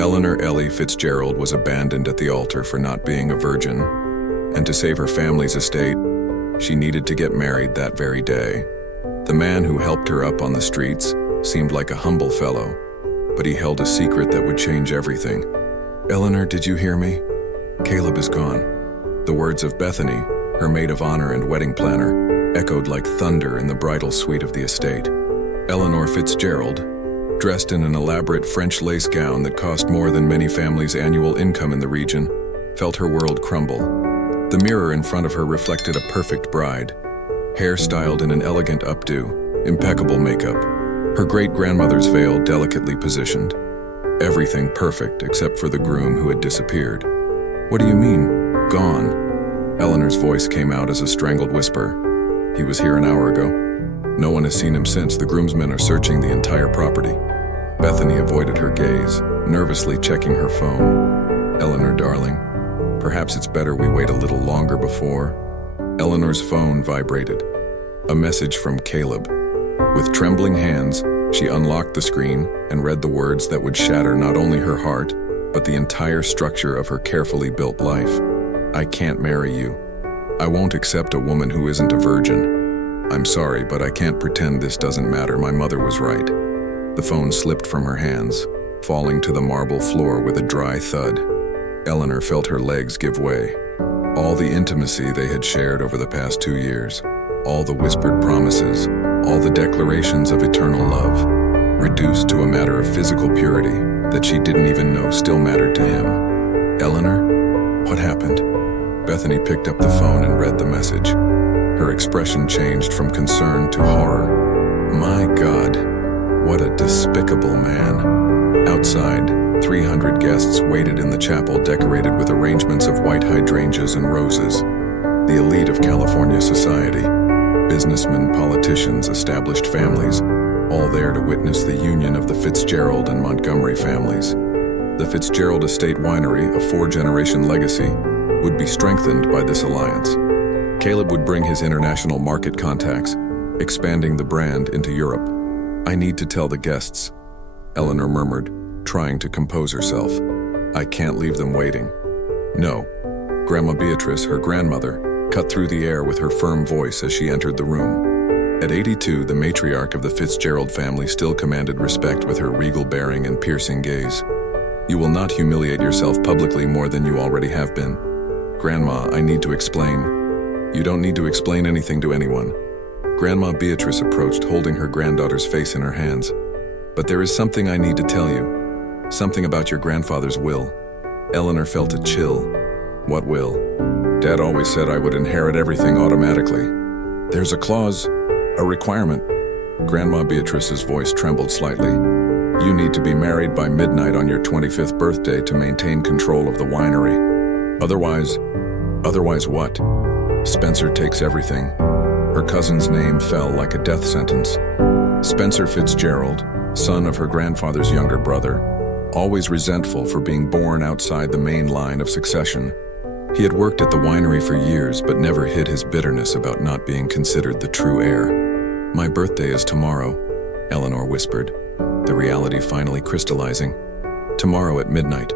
Eleanor Ellie Fitzgerald was abandoned at the altar for not being a virgin, and to save her family's estate, she needed to get married that very day. The man who helped her up on the streets seemed like a humble fellow, but he held a secret that would change everything. "Eleanor, did you hear me? Caleb is gone." The words of Bethany, her maid of honor and wedding planner, echoed like thunder in the bridal suite of the estate. Eleanor Fitzgerald, dressed in an elaborate French lace gown that cost more than many families' annual income in the region, felt her world crumble. The mirror in front of her reflected a perfect bride, hair styled in an elegant updo, impeccable makeup, her great-grandmother's veil delicately positioned. Everything perfect except for the groom who had disappeared. "What do you mean, gone?" Eleanor's voice came out as a strangled whisper. "He was here an hour ago. No one has seen him since. The groomsmen are searching the entire property." Bethany avoided her gaze, nervously checking her phone. "Eleanor, darling, perhaps it's better we wait a little longer before..." Eleanor's phone vibrated. A message from Caleb. With trembling hands, she unlocked the screen and read the words that would shatter not only her heart, but the entire structure of her carefully built life. "I can't marry you. I won't accept a woman who isn't a virgin. I'm sorry, but I can't pretend this doesn't matter. My mother was right." The phone slipped from her hands, falling to the marble floor with a dry thud. Eleanor felt her legs give way. All the intimacy they had shared over the past 2 years, all the whispered promises, all the declarations of eternal love, reduced to a matter of physical purity that she didn't even know still mattered to him. "Eleanor, what happened?" Bethany picked up the phone and read the message. Her expression changed from concern to horror. "My God, what a despicable man." Outside, 300 guests waited in the chapel decorated with arrangements of white hydrangeas and roses. The elite of California society, businessmen, politicians, established families, all there to witness the union of the Fitzgerald and Montgomery families. The Fitzgerald Estate Winery, a 4-generation legacy, would be strengthened by this alliance. Caleb would bring his international market contacts, expanding the brand into Europe. "I need to tell the guests," Eleanor murmured, trying to compose herself. "I can't leave them waiting." "No." Grandma Beatrice, her grandmother, cut through the air with her firm voice as she entered the room. At 82, the matriarch of the Fitzgerald family still commanded respect with her regal bearing and piercing gaze. "You will not humiliate yourself publicly more than you already have been." "Grandma, I need to explain." "You don't need to explain anything to anyone." Grandma Beatrice approached, holding her granddaughter's face in her hands. "But there is something I need to tell you. Something about your grandfather's will." Eleanor felt a chill. "What will?" "Dad always said I would inherit everything automatically. There's a clause, a requirement." Grandma Beatrice's voice trembled slightly. "You need to be married by midnight on your 25th birthday to maintain control of the winery. Otherwise what?" "Spencer takes everything." Her cousin's name fell like a death sentence. Spencer Fitzgerald, son of her grandfather's younger brother, always resentful for being born outside the main line of succession. He had worked at the winery for years but never hid his bitterness about not being considered the true heir. "My birthday is tomorrow," Eleanor whispered, the reality finally crystallizing. "Tomorrow at midnight.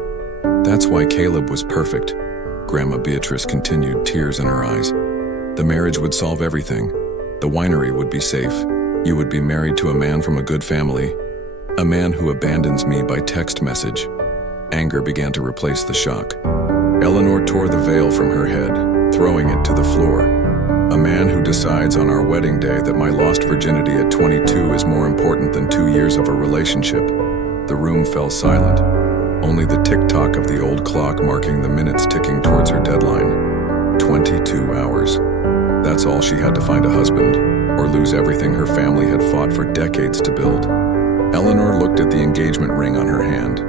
That's why Caleb was perfect," Grandma Beatrice continued, tears in her eyes. "The marriage would solve everything. The winery would be safe. You would be married to a man from a good family. A man who abandons me by text message." Anger began to replace the shock. Eleanor tore the veil from her head, throwing it to the floor. "A man who decides on our wedding day that my lost virginity at 22 is more important than 2 years of a relationship." The room fell silent, only the tick-tock of the old clock marking the minutes ticking towards her deadline. 22 hours. That's all she had to find a husband, or lose everything her family had fought for decades to build. Eleanor looked at the engagement ring on her hand,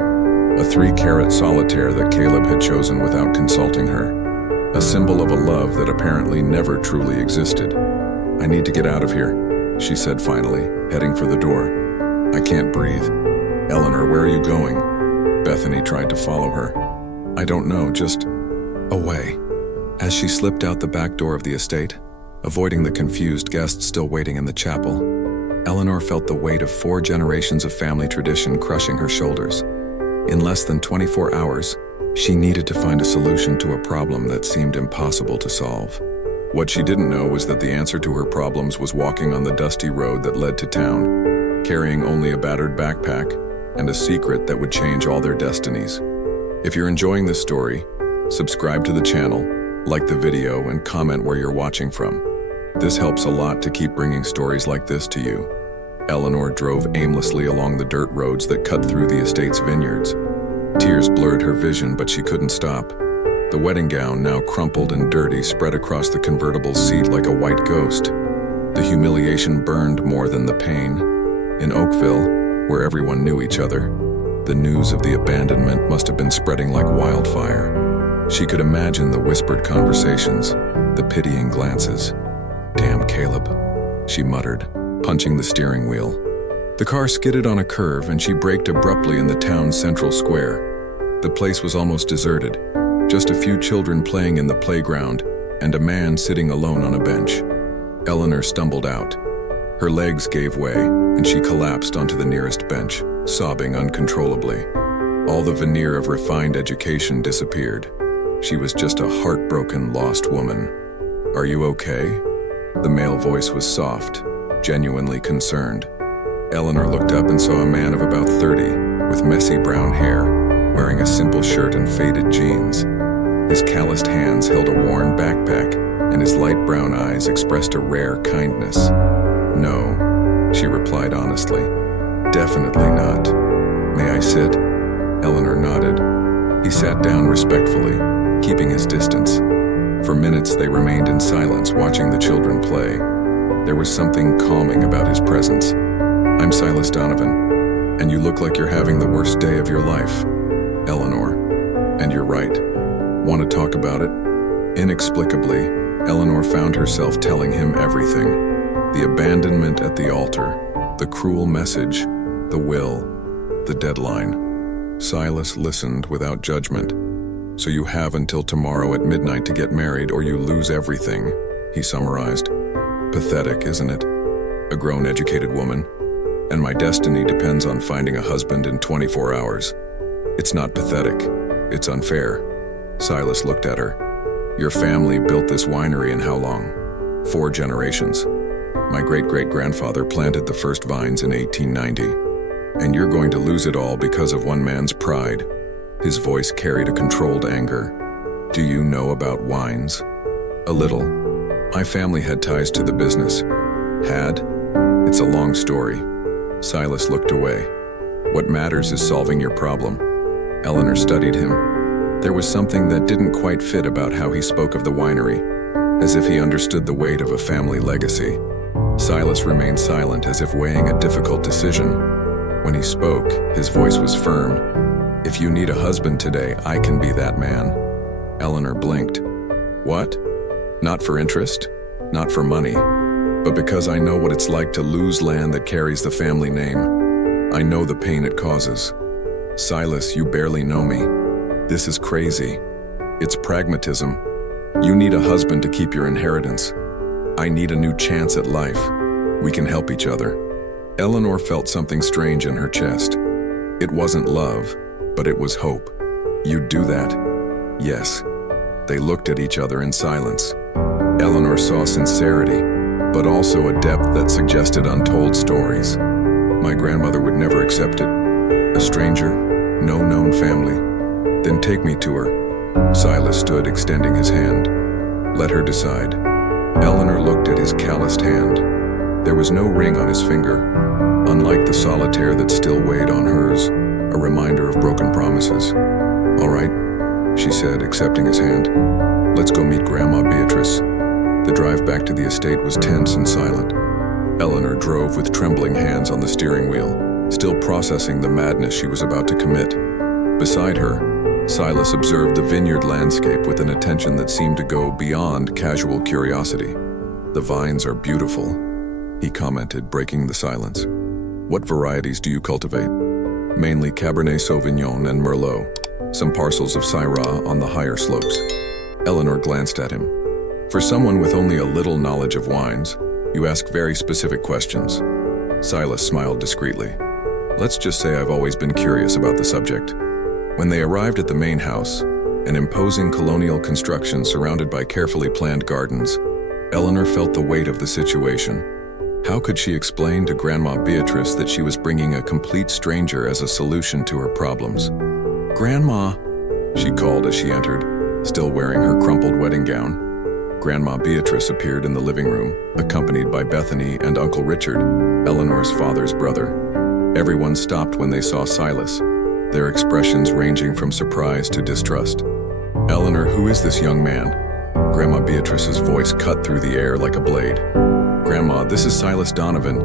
a 3-carat solitaire that Caleb had chosen without consulting her, a symbol of a love that apparently never truly existed. "I need to get out of here," she said finally, heading for the door. "I can't breathe." "Eleanor, where are you going?" Bethany tried to follow her. "I don't know, just away." As she slipped out the back door of the estate, avoiding the confused guests still waiting in the chapel, Eleanor felt the weight of 4 generations of family tradition crushing her shoulders. In less than 24 hours, she needed to find a solution to a problem that seemed impossible to solve. What she didn't know was that the answer to her problems was walking on the dusty road that led to town, carrying only a battered backpack and a secret that would change all their destinies. If you're enjoying this story, subscribe to the channel, like the video, and comment where you're watching from. This helps a lot to keep bringing stories like this to you. Eleanor drove aimlessly along the dirt roads that cut through the estate's vineyards. Tears blurred her vision, but she couldn't stop. The wedding gown, now crumpled and dirty, spread across the convertible's seat like a white ghost. The humiliation burned more than the pain. In Oakville, where everyone knew each other, the news of the abandonment must have been spreading like wildfire. She could imagine the whispered conversations, the pitying glances. "Damn Caleb," she muttered, punching the steering wheel. The car skidded on a curve and she braked abruptly in the town's central square. The place was almost deserted, just a few children playing in the playground and a man sitting alone on a bench. Eleanor stumbled out. Her legs gave way and she collapsed onto the nearest bench, sobbing uncontrollably. All the veneer of refined education disappeared. She was just a heartbroken, lost woman. "Are you okay?" The male voice was soft, genuinely concerned. Eleanor looked up and saw a man of about 30, with messy brown hair, wearing a simple shirt and faded jeans. His calloused hands held a worn backpack, and his light brown eyes expressed a rare kindness. "No," she replied honestly. "Definitely not. May I sit?" Eleanor nodded. He sat down respectfully, keeping his distance. For minutes they remained in silence, watching the children play. There was something calming about his presence. "I'm Silas Donovan, and you look like you're having the worst day of your life, Eleanor. And you're right. Want to talk about it?" Inexplicably, Eleanor found herself telling him everything. The abandonment at the altar, the cruel message, the will, the deadline. Silas listened without judgment. "So you have until tomorrow at midnight to get married or you lose everything," he summarized. "Pathetic, isn't it? A grown, educated woman. And my destiny depends on finding a husband in 24 hours. It's not pathetic. It's unfair." Silas looked at her. "Your family built this winery in how long? 4 generations. My great-great-grandfather planted the first vines in 1890. And you're going to lose it all because of one man's pride." His voice carried a controlled anger. "Do you know about wines?" "A little. My family had ties to the business." "Had? It's a long story." Silas looked away. "What matters is solving your problem." Eleanor studied him. There was something that didn't quite fit about how he spoke of the winery, as if he understood the weight of a family legacy. Silas remained silent, as if weighing a difficult decision. When he spoke, his voice was firm. "If you need a husband today, I can be that man." Eleanor blinked. "What? Not for interest? Not for money? But because I know what it's like to lose land that carries the family name. I know the pain it causes." "Silas, you barely know me. This is crazy. It's pragmatism. You need a husband to keep your inheritance. I need a new chance at life. We can help each other." Eleanor felt something strange in her chest. It wasn't love, but it was hope. "You'd do that?" "Yes." They looked at each other in silence. Eleanor saw sincerity, but also a depth that suggested untold stories. "My grandmother would never accept it. A stranger, no known family." "Then take me to her." Silas stood, extending his hand. "Let her decide." Eleanor looked at his calloused hand. There was no ring on his finger, unlike the solitaire that still weighed on hers, a reminder of broken promises. "All right," she said, accepting his hand. "Let's go meet Grandma Beatrice." The drive back to the estate was tense and silent. Eleanor drove with trembling hands on the steering wheel, still processing the madness she was about to commit. Beside her, Silas observed the vineyard landscape with an attention that seemed to go beyond casual curiosity. "The vines are beautiful," he commented, breaking the silence. "What varieties do you cultivate?" "Mainly Cabernet Sauvignon and Merlot. Some parcels of Syrah on the higher slopes." Eleanor glanced at him. "For someone with only a little knowledge of wines, you ask very specific questions." Silas smiled discreetly. "Let's just say I've always been curious about the subject." When they arrived at the main house, an imposing colonial construction surrounded by carefully planned gardens, Eleanor felt the weight of the situation. How could she explain to Grandma Beatrice that she was bringing a complete stranger as a solution to her problems? "Grandma," she called as she entered, still wearing her crumpled wedding gown. Grandma Beatrice appeared in the living room, accompanied by Bethany and Uncle Richard, Eleanor's father's brother. Everyone stopped when they saw Silas, their expressions ranging from surprise to distrust. "Eleanor, who is this young man?" Grandma Beatrice's voice cut through the air like a blade. "Grandma, this is Silas Donovan.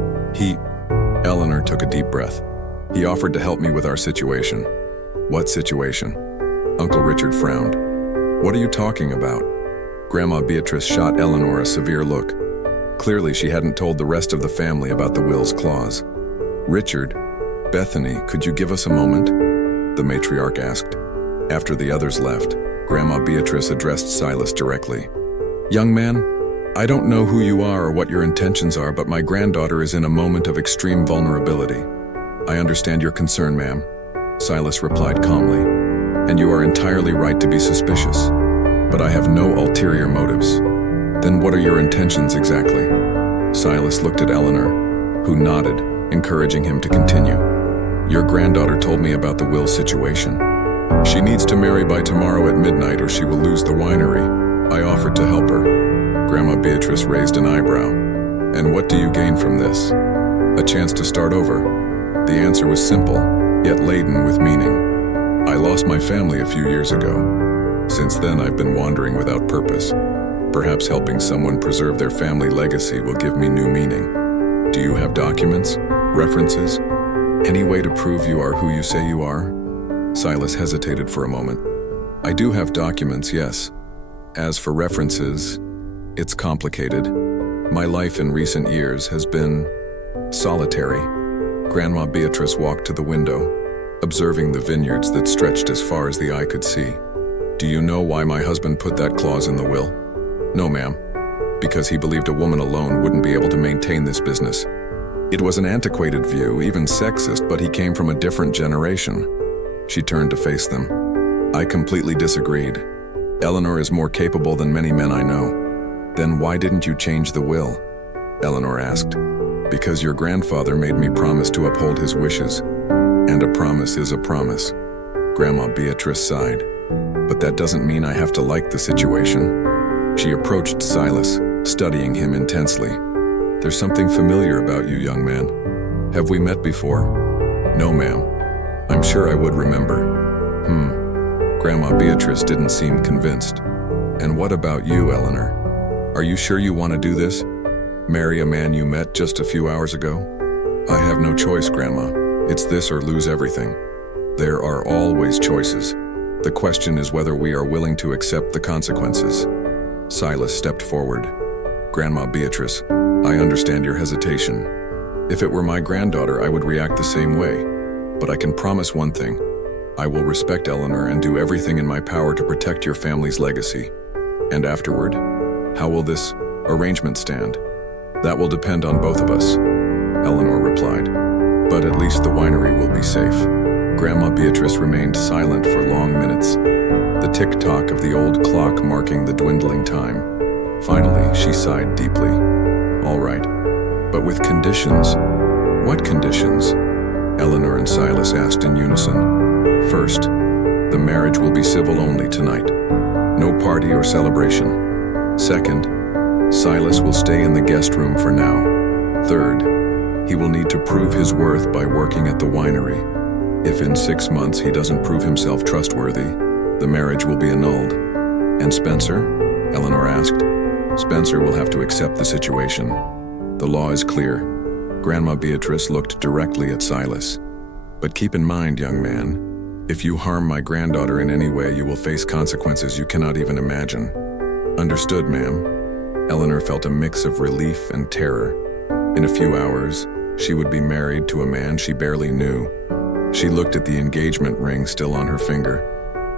Eleanor took a deep breath. "He offered to help me with our situation." "What situation?" Uncle Richard frowned. "What are you talking about?" Grandma Beatrice shot Eleanor a severe look. Clearly, she hadn't told the rest of the family about the will's clause. "Richard, Bethany, could you give us a moment?" the matriarch asked. After the others left, Grandma Beatrice addressed Silas directly. "Young man, I don't know who you are or what your intentions are, but my granddaughter is in a moment of extreme vulnerability." "I understand your concern, ma'am," Silas replied calmly, "and you are entirely right to be suspicious. But I have no ulterior motives." "Then what are your intentions exactly?" Silas looked at Eleanor, who nodded, encouraging him to continue. "Your granddaughter told me about the will situation. She needs to marry by tomorrow at midnight or she will lose the winery. I offered to help her." Grandma Beatrice raised an eyebrow. "And what do you gain from this?" "A chance to start over." The answer was simple, yet laden with meaning. "I lost my family a few years ago. Since then, I've been wandering without purpose. Perhaps helping someone preserve their family legacy will give me new meaning. Do you have documents? References? Any way to prove you are who you say you are?" Silas hesitated for a moment. "I do have documents, yes. As for references, it's complicated. My life in recent years has been solitary." Grandma Beatrice walked to the window, observing the vineyards that stretched as far as the eye could see. "Do you know why my husband put that clause in the will?" "No, ma'am. Because he believed a woman alone wouldn't be able to maintain this business. It was an antiquated view, even sexist, but he came from a different generation." She turned to face them. "I completely disagreed. Eleanor is more capable than many men I know." "Then why didn't you change the will?" Eleanor asked. "Because your grandfather made me promise to uphold his wishes. And a promise is a promise." Grandma Beatrice sighed. "But that doesn't mean I have to like the situation." She approached Silas, studying him intensely. "There's something familiar about you, young man. Have we met before?" "No, ma'am. I'm sure I would remember." Grandma Beatrice didn't seem convinced. "And what about you, Eleanor? Are you sure you want to do this? Marry a man you met just a few hours ago?" "I have no choice, Grandma. It's this or lose everything. There are always choices. The question is whether we are willing to accept the consequences." Silas stepped forward. "Grandma Beatrice, I understand your hesitation. If it were my granddaughter, I would react the same way. But I can promise one thing. I will respect Eleanor and do everything in my power to protect your family's legacy. And afterward, how will this arrangement stand?" "That will depend on both of us," Eleanor replied. "But at least the winery will be safe." Grandma Beatrice remained silent for long minutes, the tick-tock of the old clock marking the dwindling time. Finally, she sighed deeply. "All right, but with conditions." "What conditions?" Eleanor and Silas asked in unison. "First, the marriage will be civil only tonight. No party or celebration. Second, Silas will stay in the guest room for now. Third, he will need to prove his worth by working at the winery. If in 6 months he doesn't prove himself trustworthy, the marriage will be annulled." "And Spencer?" Eleanor asked. "Spencer will have to accept the situation. The law is clear." Grandma Beatrice looked directly at Silas. "But keep in mind, young man, if you harm my granddaughter in any way, you will face consequences you cannot even imagine." "Understood, ma'am." Eleanor felt a mix of relief and terror. In a few hours, she would be married to a man she barely knew. She looked at the engagement ring still on her finger,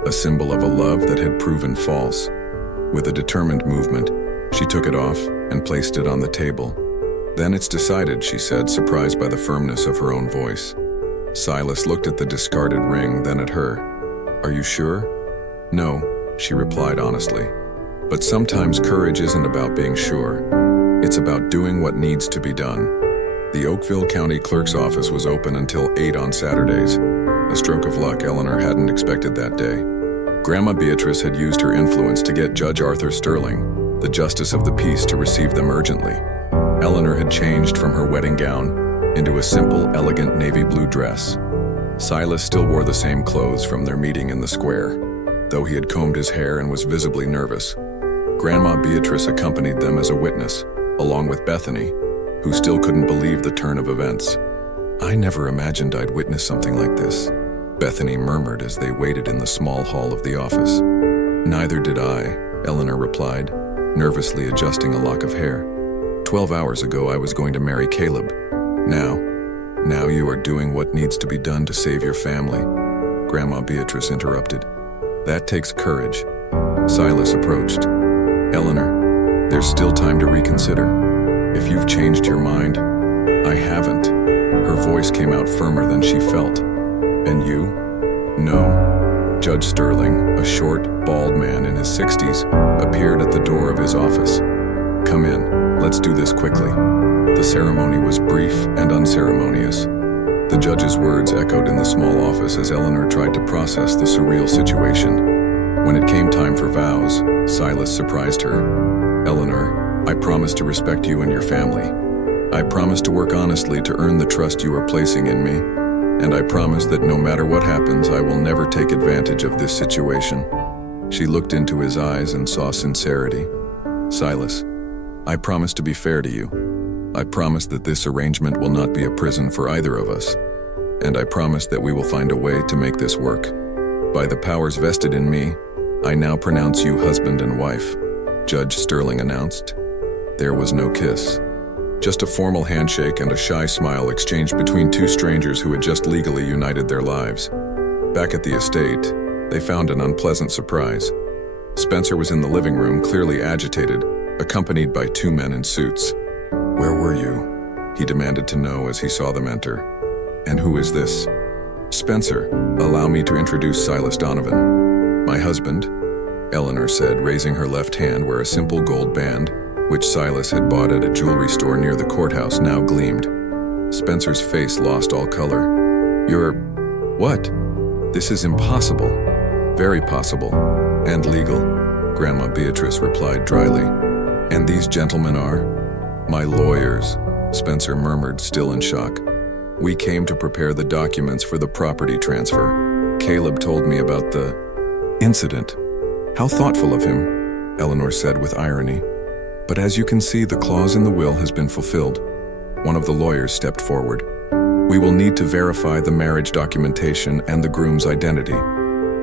a symbol of a love that had proven false. With a determined movement, she took it off and placed it on the table. "Then it's decided," she said, surprised by the firmness of her own voice. Silas looked at the discarded ring, then at her. Are you sure? No, she replied honestly. But sometimes courage isn't about being sure. It's about doing what needs to be done. The Oakville County Clerk's office was open until 8 on Saturdays. A stroke of luck Eleanor hadn't expected that day. Grandma Beatrice had used her influence to get Judge Arthur Sterling, the justice of the peace, to receive them urgently. Eleanor had changed from her wedding gown into a simple, elegant navy blue dress. Silas still wore the same clothes from their meeting in the square, though he had combed his hair and was visibly nervous. Grandma Beatrice accompanied them as a witness, along with Bethany, who still couldn't believe the turn of events. "I never imagined I'd witness something like this," Bethany murmured as they waited in the small hall of the office. "Neither did I," Eleanor replied, nervously adjusting a lock of hair. 12 hours ago I was going to marry Caleb. Now you are doing what needs to be done to save your family," Grandma Beatrice interrupted. "That takes courage." Silas approached. "Eleanor, there's still time to reconsider. If you've changed your mind." "I haven't." Her voice came out firmer than she felt. "And you?" "No." Judge Sterling, a short, bald man in his 60s, appeared at the door of his office. "Come in, let's do this quickly." The ceremony was brief and unceremonious. The judge's words echoed in the small office as Eleanor tried to process the surreal situation. When it came time for vows, Silas surprised her. "Eleanor, I promise to respect you and your family. I promise to work honestly to earn the trust you are placing in me. And I promise that no matter what happens, I will never take advantage of this situation." She looked into his eyes and saw sincerity. "Silas, I promise to be fair to you. I promise that this arrangement will not be a prison for either of us. And I promise that we will find a way to make this work. By the powers vested in me, I now pronounce you husband and wife," Judge Sterling announced. There was no kiss. Just a formal handshake and a shy smile exchanged between two strangers who had just legally united their lives. Back at the estate, they found an unpleasant surprise. Spencer was in the living room, clearly agitated, accompanied by two men in suits. "Where were you?" he demanded to know as he saw them enter. "And who is this?" "Spencer, allow me to introduce Silas Donovan." "My husband," Eleanor said, raising her left hand where a simple gold band, which Silas had bought at a jewelry store near the courthouse, now gleamed. Spencer's face lost all color. "You're... what? This is impossible." "Very possible. And legal," Grandma Beatrice replied dryly. "And these gentlemen are?" "My lawyers," Spencer murmured, still in shock. "We came to prepare the documents for the property transfer. Caleb told me about the incident." "How thoughtful of him," Eleanor said with irony. "But as you can see, the clause in the will has been fulfilled." One of the lawyers stepped forward. "We will need to verify the marriage documentation and the groom's identity.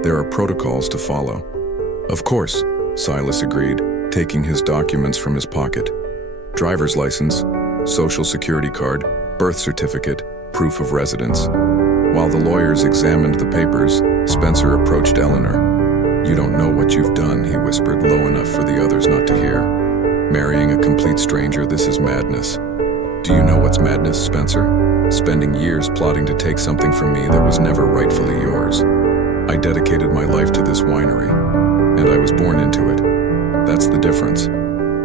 There are protocols to follow." "Of course," Silas agreed, taking his documents from his pocket. Driver's license, social security card, birth certificate, proof of residence. While the lawyers examined the papers, Spencer approached Eleanor. "You don't know what you've done," he whispered low enough for the others not to hear. "Marrying a complete stranger, this is madness." "Do you know what's madness, Spencer? Spending years plotting to take something from me that was never rightfully yours. I dedicated my life to this winery, and I was born into it. That's the difference."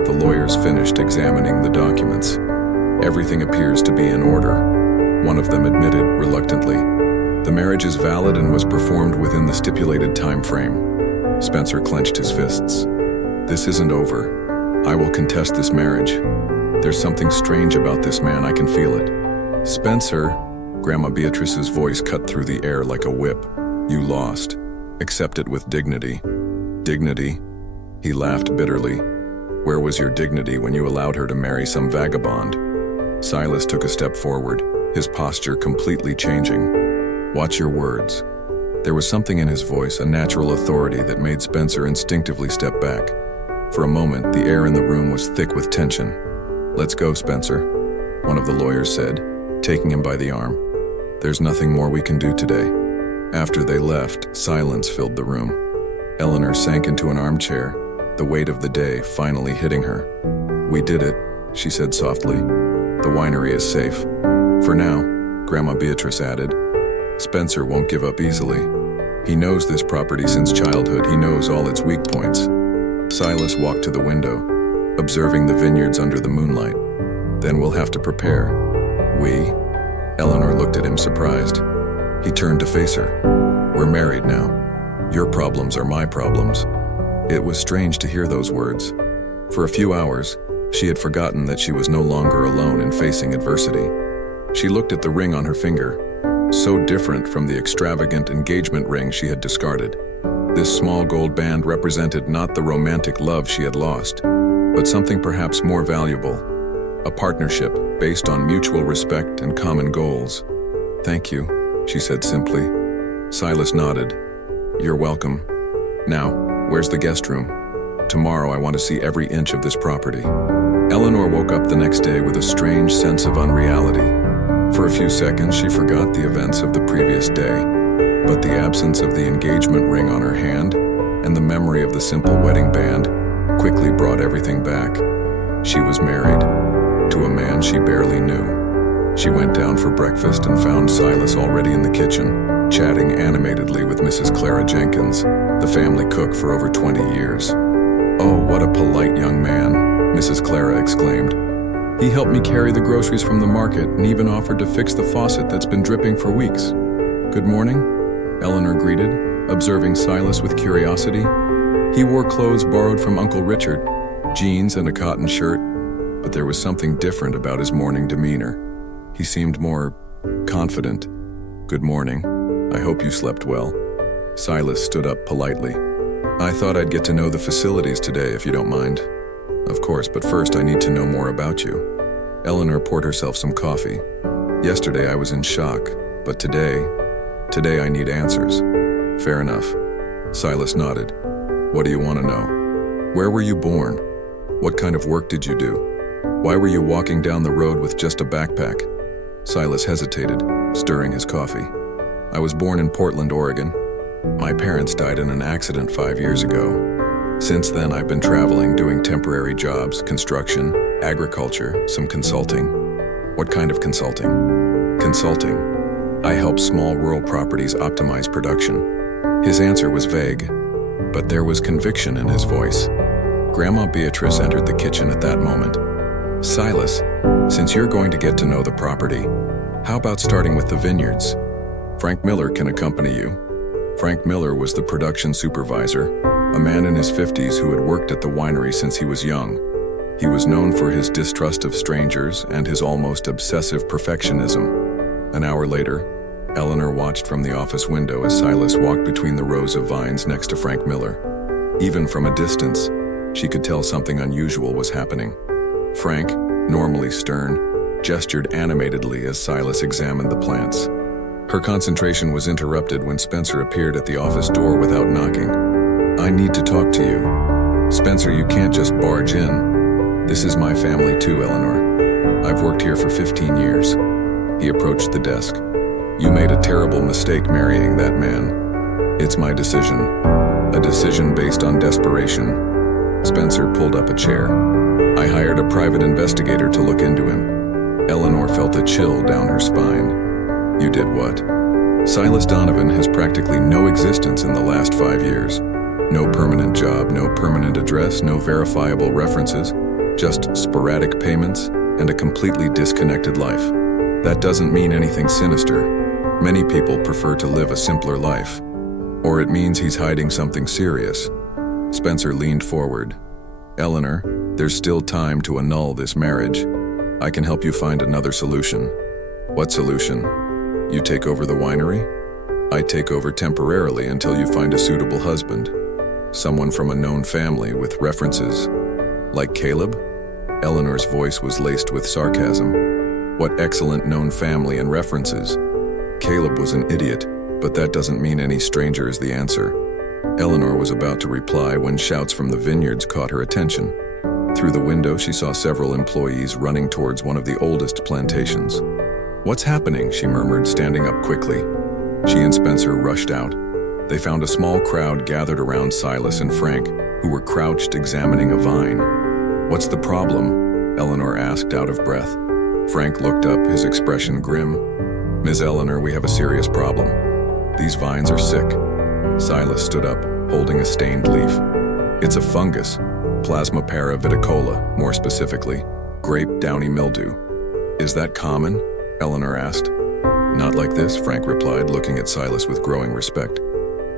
The lawyers finished examining the documents. "Everything appears to be in order," one of them admitted reluctantly. "The marriage is valid and was performed within the stipulated time frame." Spencer clenched his fists. "This isn't over. I will contest this marriage. There's something strange about this man, I can feel it." "Spencer," Grandma Beatrice's voice cut through the air like a whip. "You lost. Accept it with dignity." "Dignity?" He laughed bitterly. "Where was your dignity when you allowed her to marry some vagabond?" Silas took a step forward, his posture completely changing. "Watch your words." There was something in his voice, a natural authority that made Spencer instinctively step back. For a moment, the air in the room was thick with tension. "Let's go, Spencer," one of the lawyers said, taking him by the arm. "There's nothing more we can do today." After they left, silence filled the room. Eleanor sank into an armchair, the weight of the day finally hitting her. "We did it," she said softly. "The winery is safe. For now," Grandma Beatrice added. "Spencer won't give up easily." He knows this property since childhood. He knows all its weak points. Silas walked to the window, observing the vineyards under the moonlight. Then we'll have to prepare. We? Eleanor looked at him surprised. He turned to face her. We're married now. Your problems are my problems. It was strange to hear those words. For a few hours, she had forgotten that she was no longer alone in facing adversity. She looked at the ring on her finger, so different from the extravagant engagement ring she had discarded. This small gold band represented not the romantic love she had lost, but something perhaps more valuable, a partnership based on mutual respect and common goals. Thank you, she said simply. Silas nodded. You're welcome. Now, where's the guest room? Tomorrow I want to see every inch of this property. Eleanor woke up the next day with a strange sense of unreality. For a few seconds, she forgot the events of the previous day, but the absence of the engagement ring on her hand and the memory of the simple wedding band quickly brought everything back. She was married to a man she barely knew. She went down for breakfast and found Silas already in the kitchen, chatting animatedly with Mrs. Clara Jenkins, the family cook for over 20 years. "Oh, what a polite young man," Mrs. Clara exclaimed. "He helped me carry the groceries from the market and even offered to fix the faucet that's been dripping for weeks." "Good morning," Eleanor greeted, observing Silas with curiosity. He wore clothes borrowed from Uncle Richard, jeans and a cotton shirt, but there was something different about his morning demeanor. He seemed more confident. "Good morning. I hope you slept well." Silas stood up politely. "I thought I'd get to know the facilities today, if you don't mind." "Of course, but first I need to know more about you." Eleanor poured herself some coffee. "Yesterday I was in shock, but today I need answers." "Fair enough." Silas nodded. "What do you want to know? Where were you born? What kind of work did you do? Why were you walking down the road with just a backpack?" Silas hesitated, stirring his coffee. "I was born in Portland, Oregon. My parents died in an accident 5 years ago. Since then, I've been traveling, doing temporary jobs, construction, agriculture, some consulting." "What kind of consulting?" "Consulting. I help small rural properties optimize production." His answer was vague, but there was conviction in his voice. Grandma Beatrice entered the kitchen at that moment. "Silas, since you're going to get to know the property, how about starting with the vineyards? Frank Miller can accompany you." Frank Miller was the production supervisor, a man in his 50s who had worked at the winery since he was young. He was known for his distrust of strangers and his almost obsessive perfectionism. An hour later, Eleanor watched from the office window as Silas walked between the rows of vines next to Frank Miller. Even from a distance, she could tell something unusual was happening. Frank, normally stern, gestured animatedly as Silas examined the plants. Her concentration was interrupted when Spencer appeared at the office door without knocking. "I need to talk to you." "Spencer, you can't just barge in. This is my family too, Eleanor. I've worked here for 15 years. He approached the desk. "You made a terrible mistake marrying that man. It's my decision. A decision based on desperation." Spencer pulled up a chair. "I hired a private investigator to look into him." Eleanor felt a chill down her spine. "You did what?" "Silas Donovan has practically no existence in the last 5 years. No permanent job, no permanent address, no verifiable references, just sporadic payments and a completely disconnected life. That doesn't mean anything sinister. Many people prefer to live a simpler life. Or it means he's hiding something serious." Spencer leaned forward. "Eleanor, there's still time to annul this marriage. I can help you find another solution." "What solution?" "You take over the winery? I take over temporarily until you find a suitable husband. Someone from a known family with references." "Like Caleb?" Eleanor's voice was laced with sarcasm. "What excellent known family and references. Caleb was an idiot, but that doesn't mean any stranger is the answer." Eleanor was about to reply when shouts from the vineyards caught her attention. Through the window, she saw several employees running towards one of the oldest plantations. "What's happening?" she murmured, standing up quickly. She and Spencer rushed out. They found a small crowd gathered around Silas and Frank, who were crouched examining a vine. "What's the problem?" Eleanor asked, out of breath. Frank looked up, his expression grim. "Ms. Eleanor, we have a serious problem. These vines are sick. Silas stood up, holding a stained leaf. It's a fungus, Plasmopara viticola, more specifically, grape downy mildew. Is that common? Eleanor asked. Not like this, Frank replied, looking at Silas with growing respect.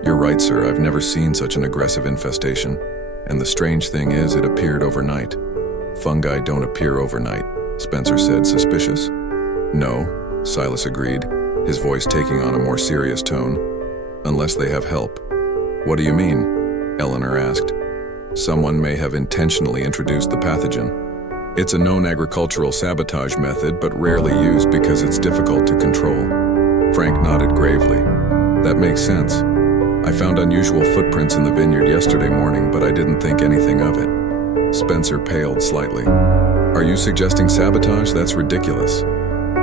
You're right, sir, I've never seen such an aggressive infestation. And the strange thing is, it appeared overnight. Fungi don't appear overnight, Spencer said, suspicious. No, Silas agreed, his voice taking on a more serious tone. Unless they have help. What do you mean? Eleanor asked. Someone may have intentionally introduced the pathogen. It's a known agricultural sabotage method, but rarely used because it's difficult to control. Frank nodded gravely. That makes sense. I found unusual footprints in the vineyard yesterday morning, but I didn't think anything of it. Spencer paled slightly. Are you suggesting sabotage? That's ridiculous.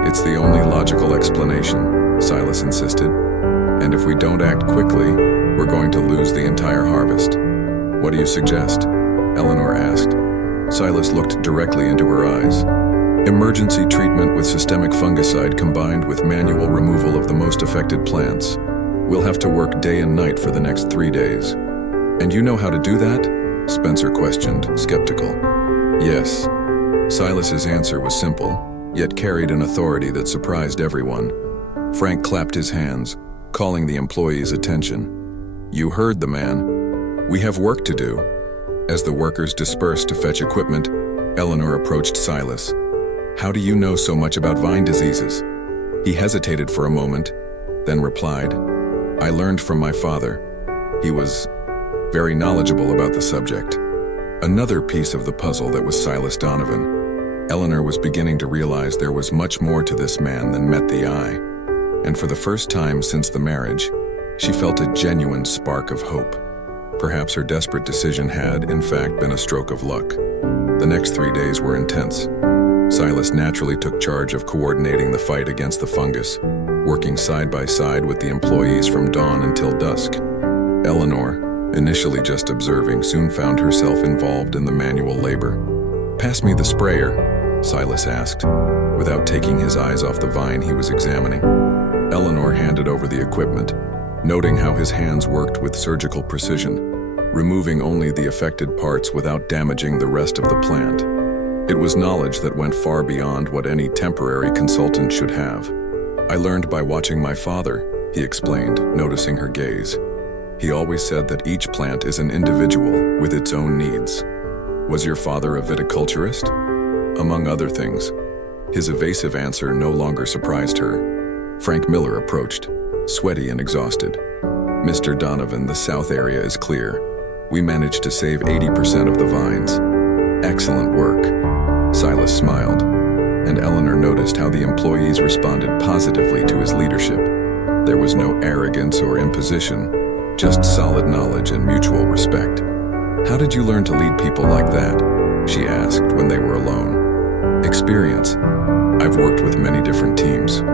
It's the only logical explanation, Silas insisted. And if we don't act quickly, we're going to lose the entire harvest. What do you suggest? Eleanor asked. Silas looked directly into her eyes. Emergency treatment with systemic fungicide combined with manual removal of the most affected plants. We'll have to work day and night for the next 3 days. And you know how to do that? Spencer questioned, skeptical. Yes. Silas's answer was simple, yet carried an authority that surprised everyone. Frank clapped his hands, calling the employees' attention. You heard the man. We have work to do. As the workers dispersed to fetch equipment, Eleanor approached Silas. How do you know so much about vine diseases? He hesitated for a moment, then replied, I learned from my father. He was very knowledgeable about the subject. Another piece of the puzzle that was Silas Donovan. Eleanor was beginning to realize there was much more to this man than met the eye. And for the first time since the marriage, she felt a genuine spark of hope. Perhaps her desperate decision had, in fact, been a stroke of luck. The next 3 days were intense. Silas naturally took charge of coordinating the fight against the fungus, working side by side with the employees from dawn until dusk. Eleanor, initially just observing, soon found herself involved in the manual labor. Pass me the sprayer, Silas asked, without taking his eyes off the vine he was examining. Eleanor handed over the equipment, noting how his hands worked with surgical precision, removing only the affected parts without damaging the rest of the plant. It was knowledge that went far beyond what any temporary consultant should have. I learned by watching my father, he explained, noticing her gaze. He always said that each plant is an individual with its own needs. Was your father a viticulturist? Among other things. His evasive answer no longer surprised her. Frank Miller approached, sweaty and exhausted. Mr. Donovan, the south area is clear. We managed to save 80% of the vines. Excellent work. Silas smiled, and Eleanor noticed how the employees responded positively to his leadership. There was no arrogance or imposition, just solid knowledge and mutual respect. How did you learn to lead people like that? She asked when they were alone. Experience. I've worked with many different teams.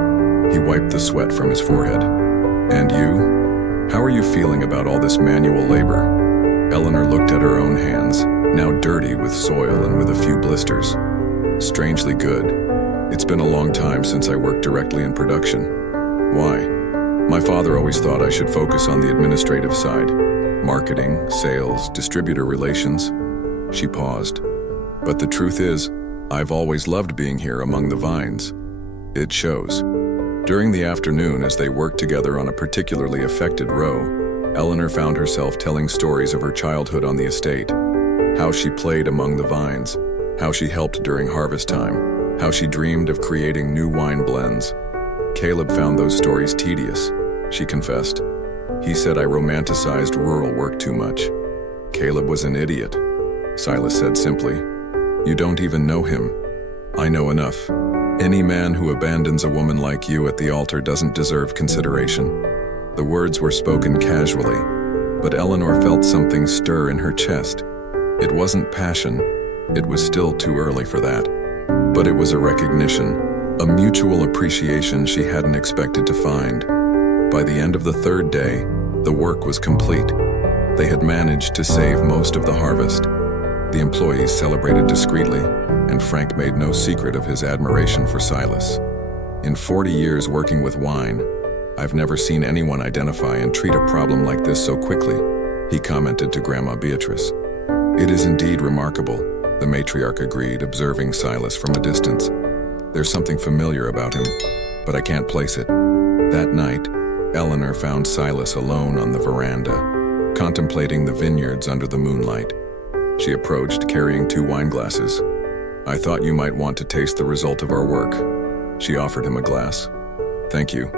He wiped the sweat from his forehead. And you? How are you feeling about all this manual labor? Eleanor looked at her own hands, now dirty with soil and with a few blisters. Strangely good. It's been a long time since I worked directly in production. Why? My father always thought I should focus on the administrative side. Marketing, sales, distributor relations. She paused. But the truth is, I've always loved being here among the vines. It shows. During the afternoon, as they worked together on a particularly affected row, Eleanor found herself telling stories of her childhood on the estate. How she played among the vines, how she helped during harvest time, how she dreamed of creating new wine blends. Caleb found those stories tedious, she confessed. He said I romanticized rural work too much. Caleb was an idiot, Silas said simply. You don't even know him. I know enough. Any man who abandons a woman like you at the altar doesn't deserve consideration. The words were spoken casually, but Eleanor felt something stir in her chest. It wasn't passion. It was still too early for that. But it was a recognition, a mutual appreciation she hadn't expected to find. By the end of the third day, the work was complete. They had managed to save most of the harvest. The employees celebrated discreetly, and Frank made no secret of his admiration for Silas. In 40 years working with wine, "I've never seen anyone identify and treat a problem like this so quickly," he commented to Grandma Beatrice. "It is indeed remarkable," the matriarch agreed, observing Silas from a distance. "There's something familiar about him, but I can't place it." That night, Eleanor found Silas alone on the veranda, contemplating the vineyards under the moonlight. She approached, carrying 2 wine glasses. "I thought you might want to taste the result of our work." She offered him a glass. "Thank you."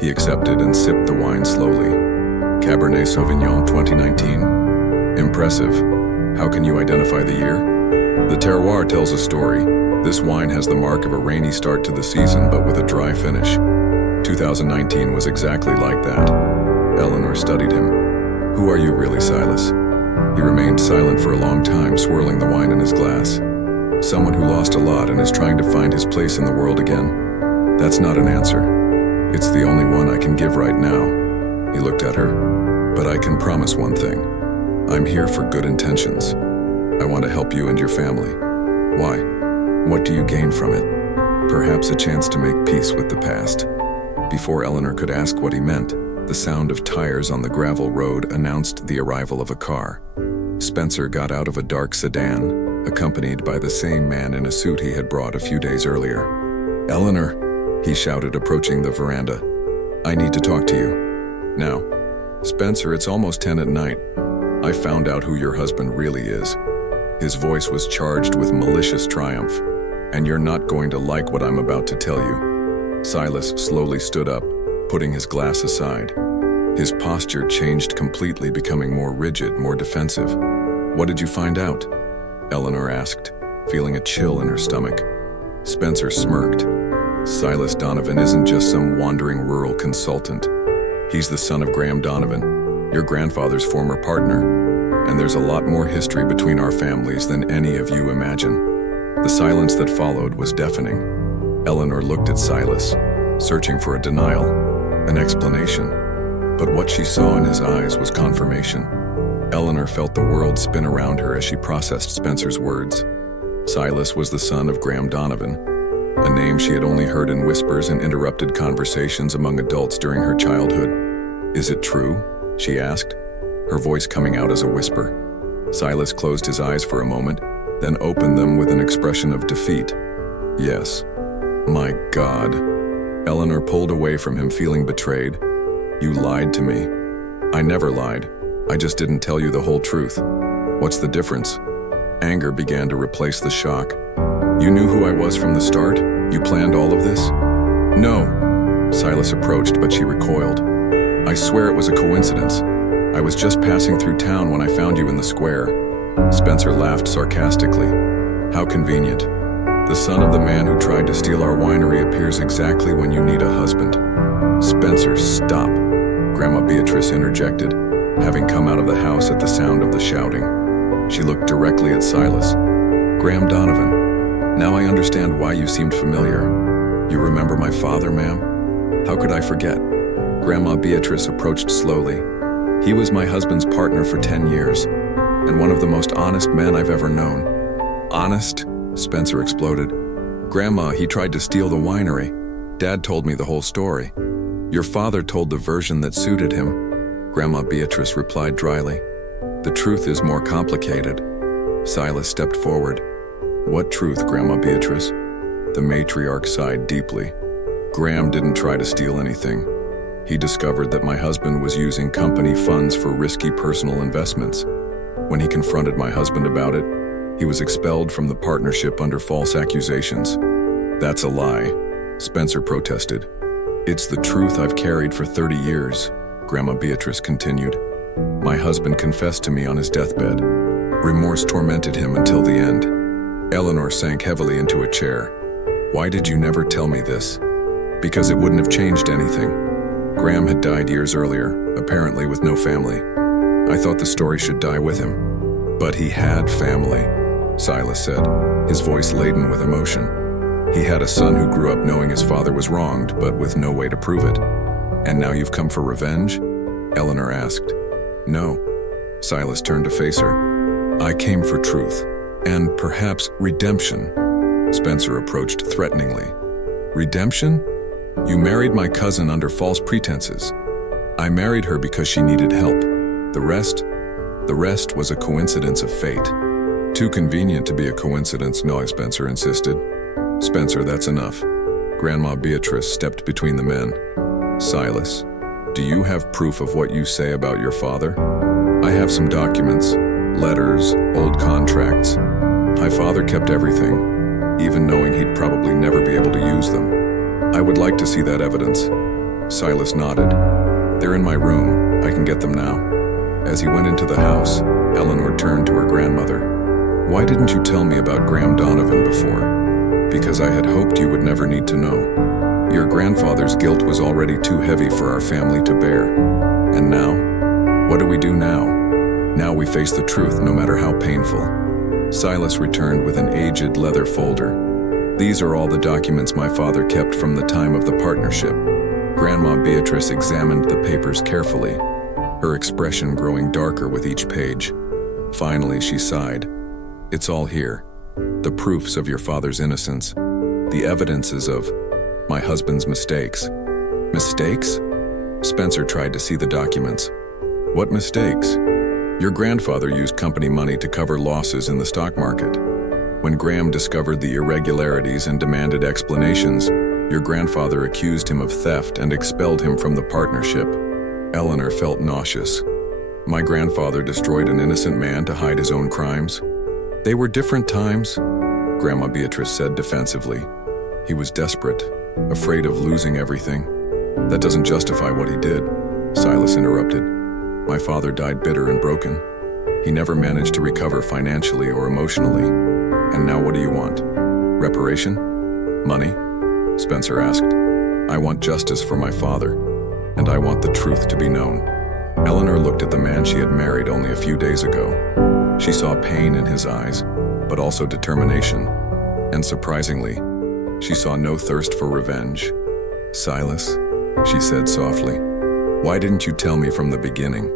He accepted and sipped the wine slowly. Cabernet Sauvignon 2019. "Impressive. How can you identify the year?" "The terroir tells a story. This wine has the mark of a rainy start to the season, but with a dry finish. 2019 was exactly like that." Eleanor studied him. "Who are you really, Silas?" He remained silent for a long time, swirling the wine in his glass. "Someone who lost a lot and is trying to find his place in the world again." "That's not an answer. It's the only one I can give right now." He looked at her. "But I can promise one thing. I'm here for good intentions. I want to help you and your family." "Why? What do you gain from it?" "Perhaps a chance to make peace with the past." Before Eleanor could ask what he meant, the sound of tires on the gravel road announced the arrival of a car. Spencer got out of a dark sedan, accompanied by the same man in a suit he had brought a few days earlier. "Eleanor," he shouted, approaching the veranda. "I need to talk to you. Now." "Spencer, it's almost 10 at night. I found out who your husband really is." His voice was charged with malicious triumph. "And you're not going to like what I'm about to tell you." Silas slowly stood up, putting his glass aside. His posture changed completely, becoming more rigid, more defensive. "What did you find out?" Eleanor asked, feeling a chill in her stomach. Spencer smirked. "Silas Donovan isn't just some wandering rural consultant. He's the son of Graham Donovan, your grandfather's former partner, and there's a lot more history between our families than any of you imagine." The silence that followed was deafening. Eleanor looked at Silas, searching for a denial, an explanation. But what she saw in his eyes was confirmation. Eleanor felt the world spin around her as she processed Spencer's words. Silas was the son of Graham Donovan, a name she had only heard in whispers and interrupted conversations among adults during her childhood. "Is it true?" she asked, her voice coming out as a whisper. Silas closed his eyes for a moment, then opened them with an expression of defeat. "Yes." "My God." Eleanor pulled away from him, feeling betrayed. "You lied to me." "I never lied. I just didn't tell you the whole truth." "What's the difference?" Anger began to replace the shock. "You knew who I was from the start? You planned all of this?" "No." Silas approached, but she recoiled. "I swear it was a coincidence. I was just passing through town when I found you in the square." Spencer laughed sarcastically. "How convenient. The son of the man who tried to steal our winery appears exactly when you need a husband." "Spencer, stop," Grandma Beatrice interjected, having come out of the house at the sound of the shouting. She looked directly at Silas. "Graham Donovan. Now I understand why you seemed familiar. You remember my father, ma'am?" "How could I forget?" Grandma Beatrice approached slowly. "He was my husband's partner for 10 years, and one of the most honest men I've ever known." "Honest?" Spencer exploded. "Grandma, he tried to steal the winery. Dad told me the whole story." "Your father told the version that suited him," Grandma Beatrice replied dryly. "The truth is more complicated." Silas stepped forward. "What truth, Grandma Beatrice?" The matriarch sighed deeply. "Graham didn't try to steal anything. He discovered that my husband was using company funds for risky personal investments. When he confronted my husband about it, he was expelled from the partnership under false accusations." "That's a lie," Spencer protested. "It's the truth I've carried for 30 years, Grandma Beatrice continued. "My husband confessed to me on his deathbed. Remorse tormented him until the end." Eleanor sank heavily into a chair. "Why did you never tell me this?" "Because it wouldn't have changed anything. Graham had died years earlier, apparently with no family. I thought the story should die with him." "But he had family," Silas said, his voice laden with emotion. "He had a son who grew up knowing his father was wronged, but with no way to prove it." "And now you've come for revenge?" Eleanor asked. "No." Silas turned to face her. "I came for truth, and perhaps redemption." Spencer approached threateningly. "Redemption?" You married my cousin under false pretenses. I married her because she needed help. The rest was a coincidence of fate. Too convenient to be a coincidence, no, Spencer insisted. Spencer, that's enough. Grandma Beatrice stepped between the men. Silas, do you have proof of what you say about your father? I have some documents, letters, old contracts. My father kept everything, even knowing he'd probably never be able to use them. I would like to see that evidence. Silas nodded. They're in my room. I can get them now. As he went into the house, Eleanor turned to her grandmother. Why didn't you tell me about Graham Donovan before? Because I had hoped you would never need to know. Your grandfather's guilt was already too heavy for our family to bear. And now? What do we do now? Now we face the truth, no matter how painful. Silas returned with an aged leather folder. These are all the documents my father kept from the time of the partnership. Grandma Beatrice examined the papers carefully, her expression growing darker with each page. Finally, she sighed. It's all here. The proofs of your father's innocence. The evidences of my husband's mistakes. Mistakes? Spencer tried to see the documents. What mistakes? Your grandfather used company money to cover losses in the stock market. When Graham discovered the irregularities and demanded explanations, your grandfather accused him of theft and expelled him from the partnership. Eleanor felt nauseous. My grandfather destroyed an innocent man to hide his own crimes. They were different times, Grandma Beatrice said defensively. He was desperate, afraid of losing everything. That doesn't justify what he did, Silas interrupted. My father died bitter and broken. He never managed to recover financially or emotionally. And now what do you want? Reparation? Money? Spencer asked. I want justice for my father, and I want the truth to be known. Eleanor looked at the man she had married only a few days ago. She saw pain in his eyes, but also determination. And surprisingly, she saw no thirst for revenge. Silas, she said softly, why didn't you tell me from the beginning?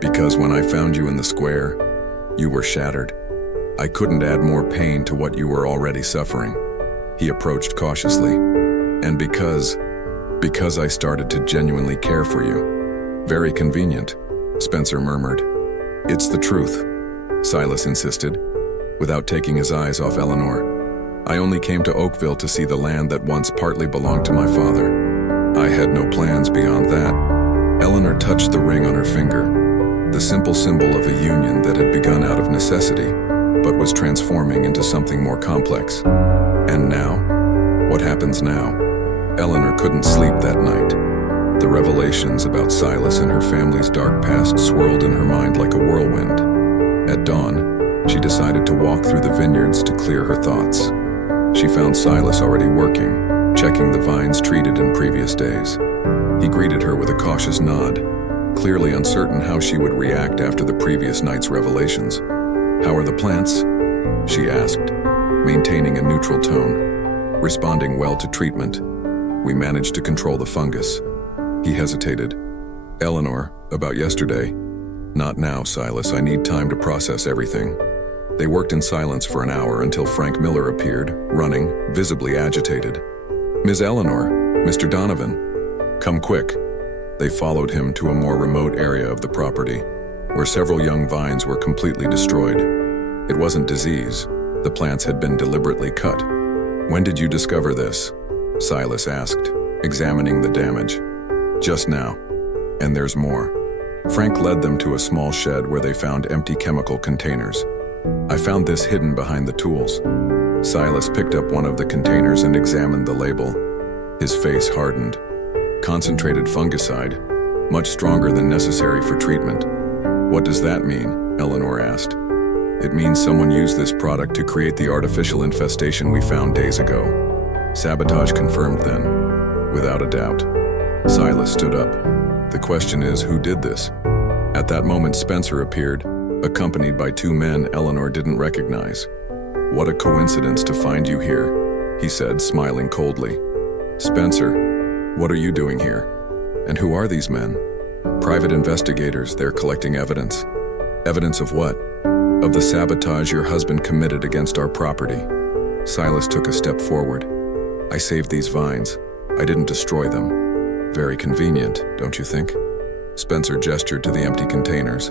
Because when I found you in the square, you were shattered. I couldn't add more pain to what you were already suffering. He approached cautiously. And because I started to genuinely care for you. Very convenient, Spencer murmured. It's the truth, Silas insisted, without taking his eyes off Eleanor. I only came to Oakville to see the land that once partly belonged to my father. I had no plans beyond that. Eleanor touched the ring on her finger, the simple symbol of a union that had begun out of necessity, but was transforming into something more complex. And now? What happens now? Eleanor couldn't sleep that night. The revelations about Silas and her family's dark past swirled in her mind like a whirlwind. At dawn, she decided to walk through the vineyards to clear her thoughts. She found Silas already working, checking the vines treated in previous days. He greeted her with a cautious nod, clearly uncertain how she would react after the previous night's revelations. How are the plants? She asked, maintaining a neutral tone. Responding well to treatment. We managed to control the fungus. He hesitated. Eleanor, about yesterday. Not now, Silas. I need time to process everything. They worked in silence for an hour until Frank Miller appeared, running, visibly agitated. Ms. Eleanor, Mr. Donovan, come quick. They followed him to a more remote area of the property, where several young vines were completely destroyed. It wasn't disease. The plants had been deliberately cut. When did you discover this? Silas asked, examining the damage. Just now. And there's more. Frank led them to a small shed where they found empty chemical containers. I found this hidden behind the tools. Silas picked up one of the containers and examined the label. His face hardened. Concentrated fungicide, much stronger than necessary for treatment. What does that mean? Eleanor asked. It means someone used this product to create the artificial infestation we found days ago. Sabotage confirmed then, without a doubt. Silas stood up. The question is, who did this? At that moment, Spencer appeared, accompanied by two men Eleanor didn't recognize. What a coincidence to find you here, he said, smiling coldly. Spencer, what are you doing here? And who are these men? Private investigators, they're collecting evidence. Evidence of what? Of the sabotage your husband committed against our property. Silas took a step forward. I saved these vines. I didn't destroy them. Very convenient, don't you think? Spencer gestured to the empty containers.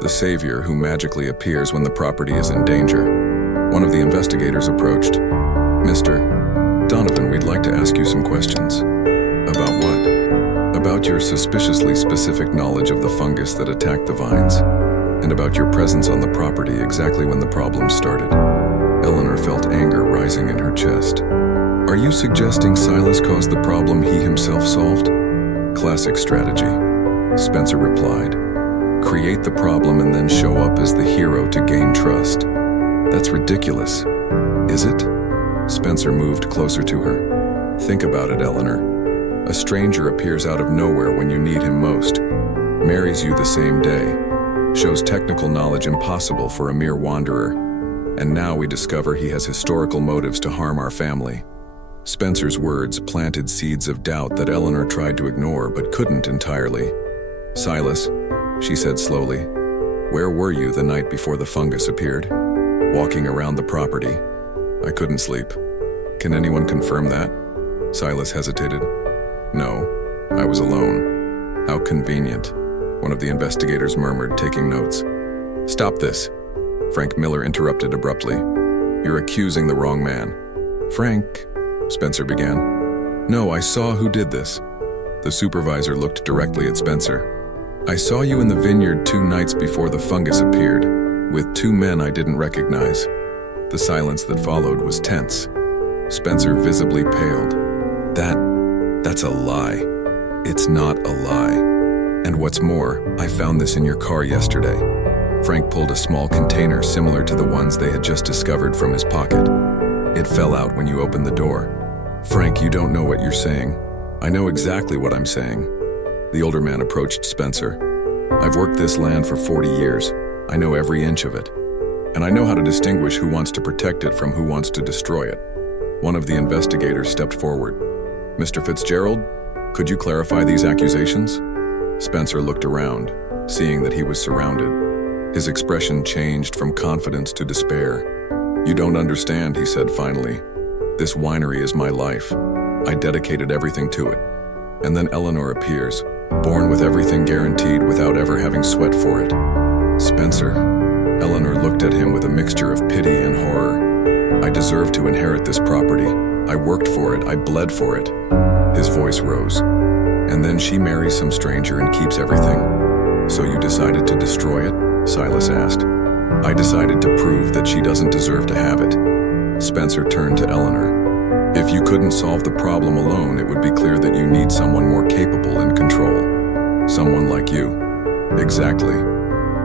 The savior who magically appears when the property is in danger. One of the investigators approached. Mr. Donovan, we'd like to ask you some questions. About what? About your suspiciously specific knowledge of the fungus that attacked the vines, and about your presence on the property exactly when the problem started. Eleanor felt anger rising in her chest. Are you suggesting Silas caused the problem he himself solved? Classic strategy, Spencer replied. Create the problem and then show up as the hero to gain trust. That's ridiculous. Is it? Spencer moved closer to her. Think about it, Eleanor. A stranger appears out of nowhere when you need him most, marries you the same day, shows technical knowledge impossible for a mere wanderer, and now we discover he has historical motives to harm our family. Spencer's words planted seeds of doubt that Eleanor tried to ignore but couldn't entirely. Silas, she said slowly, where were you the night before the fungus appeared? Walking around the property. I couldn't sleep. Can anyone confirm that? Silas hesitated. No, I was alone. How convenient, one of the investigators murmured, taking notes. Stop this, Frank Miller interrupted abruptly. You're accusing the wrong man. Frank, Spencer began. No, I saw who did this. The supervisor looked directly at Spencer. I saw you in the vineyard 2 nights before the fungus appeared, with 2 men I didn't recognize. The silence that followed was tense. Spencer visibly paled. That's a lie. It's not a lie. And what's more, I found this in your car yesterday. Frank pulled a small container similar to the ones they had just discovered from his pocket. It fell out when you opened the door. Frank, you don't know what you're saying. I know exactly what I'm saying. The older man approached Spencer. I've worked this land for 40 years. I know every inch of it. And I know how to distinguish who wants to protect it from who wants to destroy it. One of the investigators stepped forward. Mr. Fitzgerald, could you clarify these accusations? Spencer looked around, seeing that he was surrounded. His expression changed from confidence to despair. You don't understand, he said finally. This winery is my life. I dedicated everything to it. And then Eleanor appears, born with everything guaranteed without ever having sweat for it. Spencer, Eleanor looked at him with a mixture of pity and horror. I deserve to inherit this property. I worked for it. I bled for it. His voice rose. And then she marries some stranger and keeps everything. So you decided to destroy it? Silas asked. I decided to prove that she doesn't deserve to have it. Spencer turned to Eleanor. If you couldn't solve the problem alone, it would be clear that you need someone more capable in control. Someone like you. Exactly.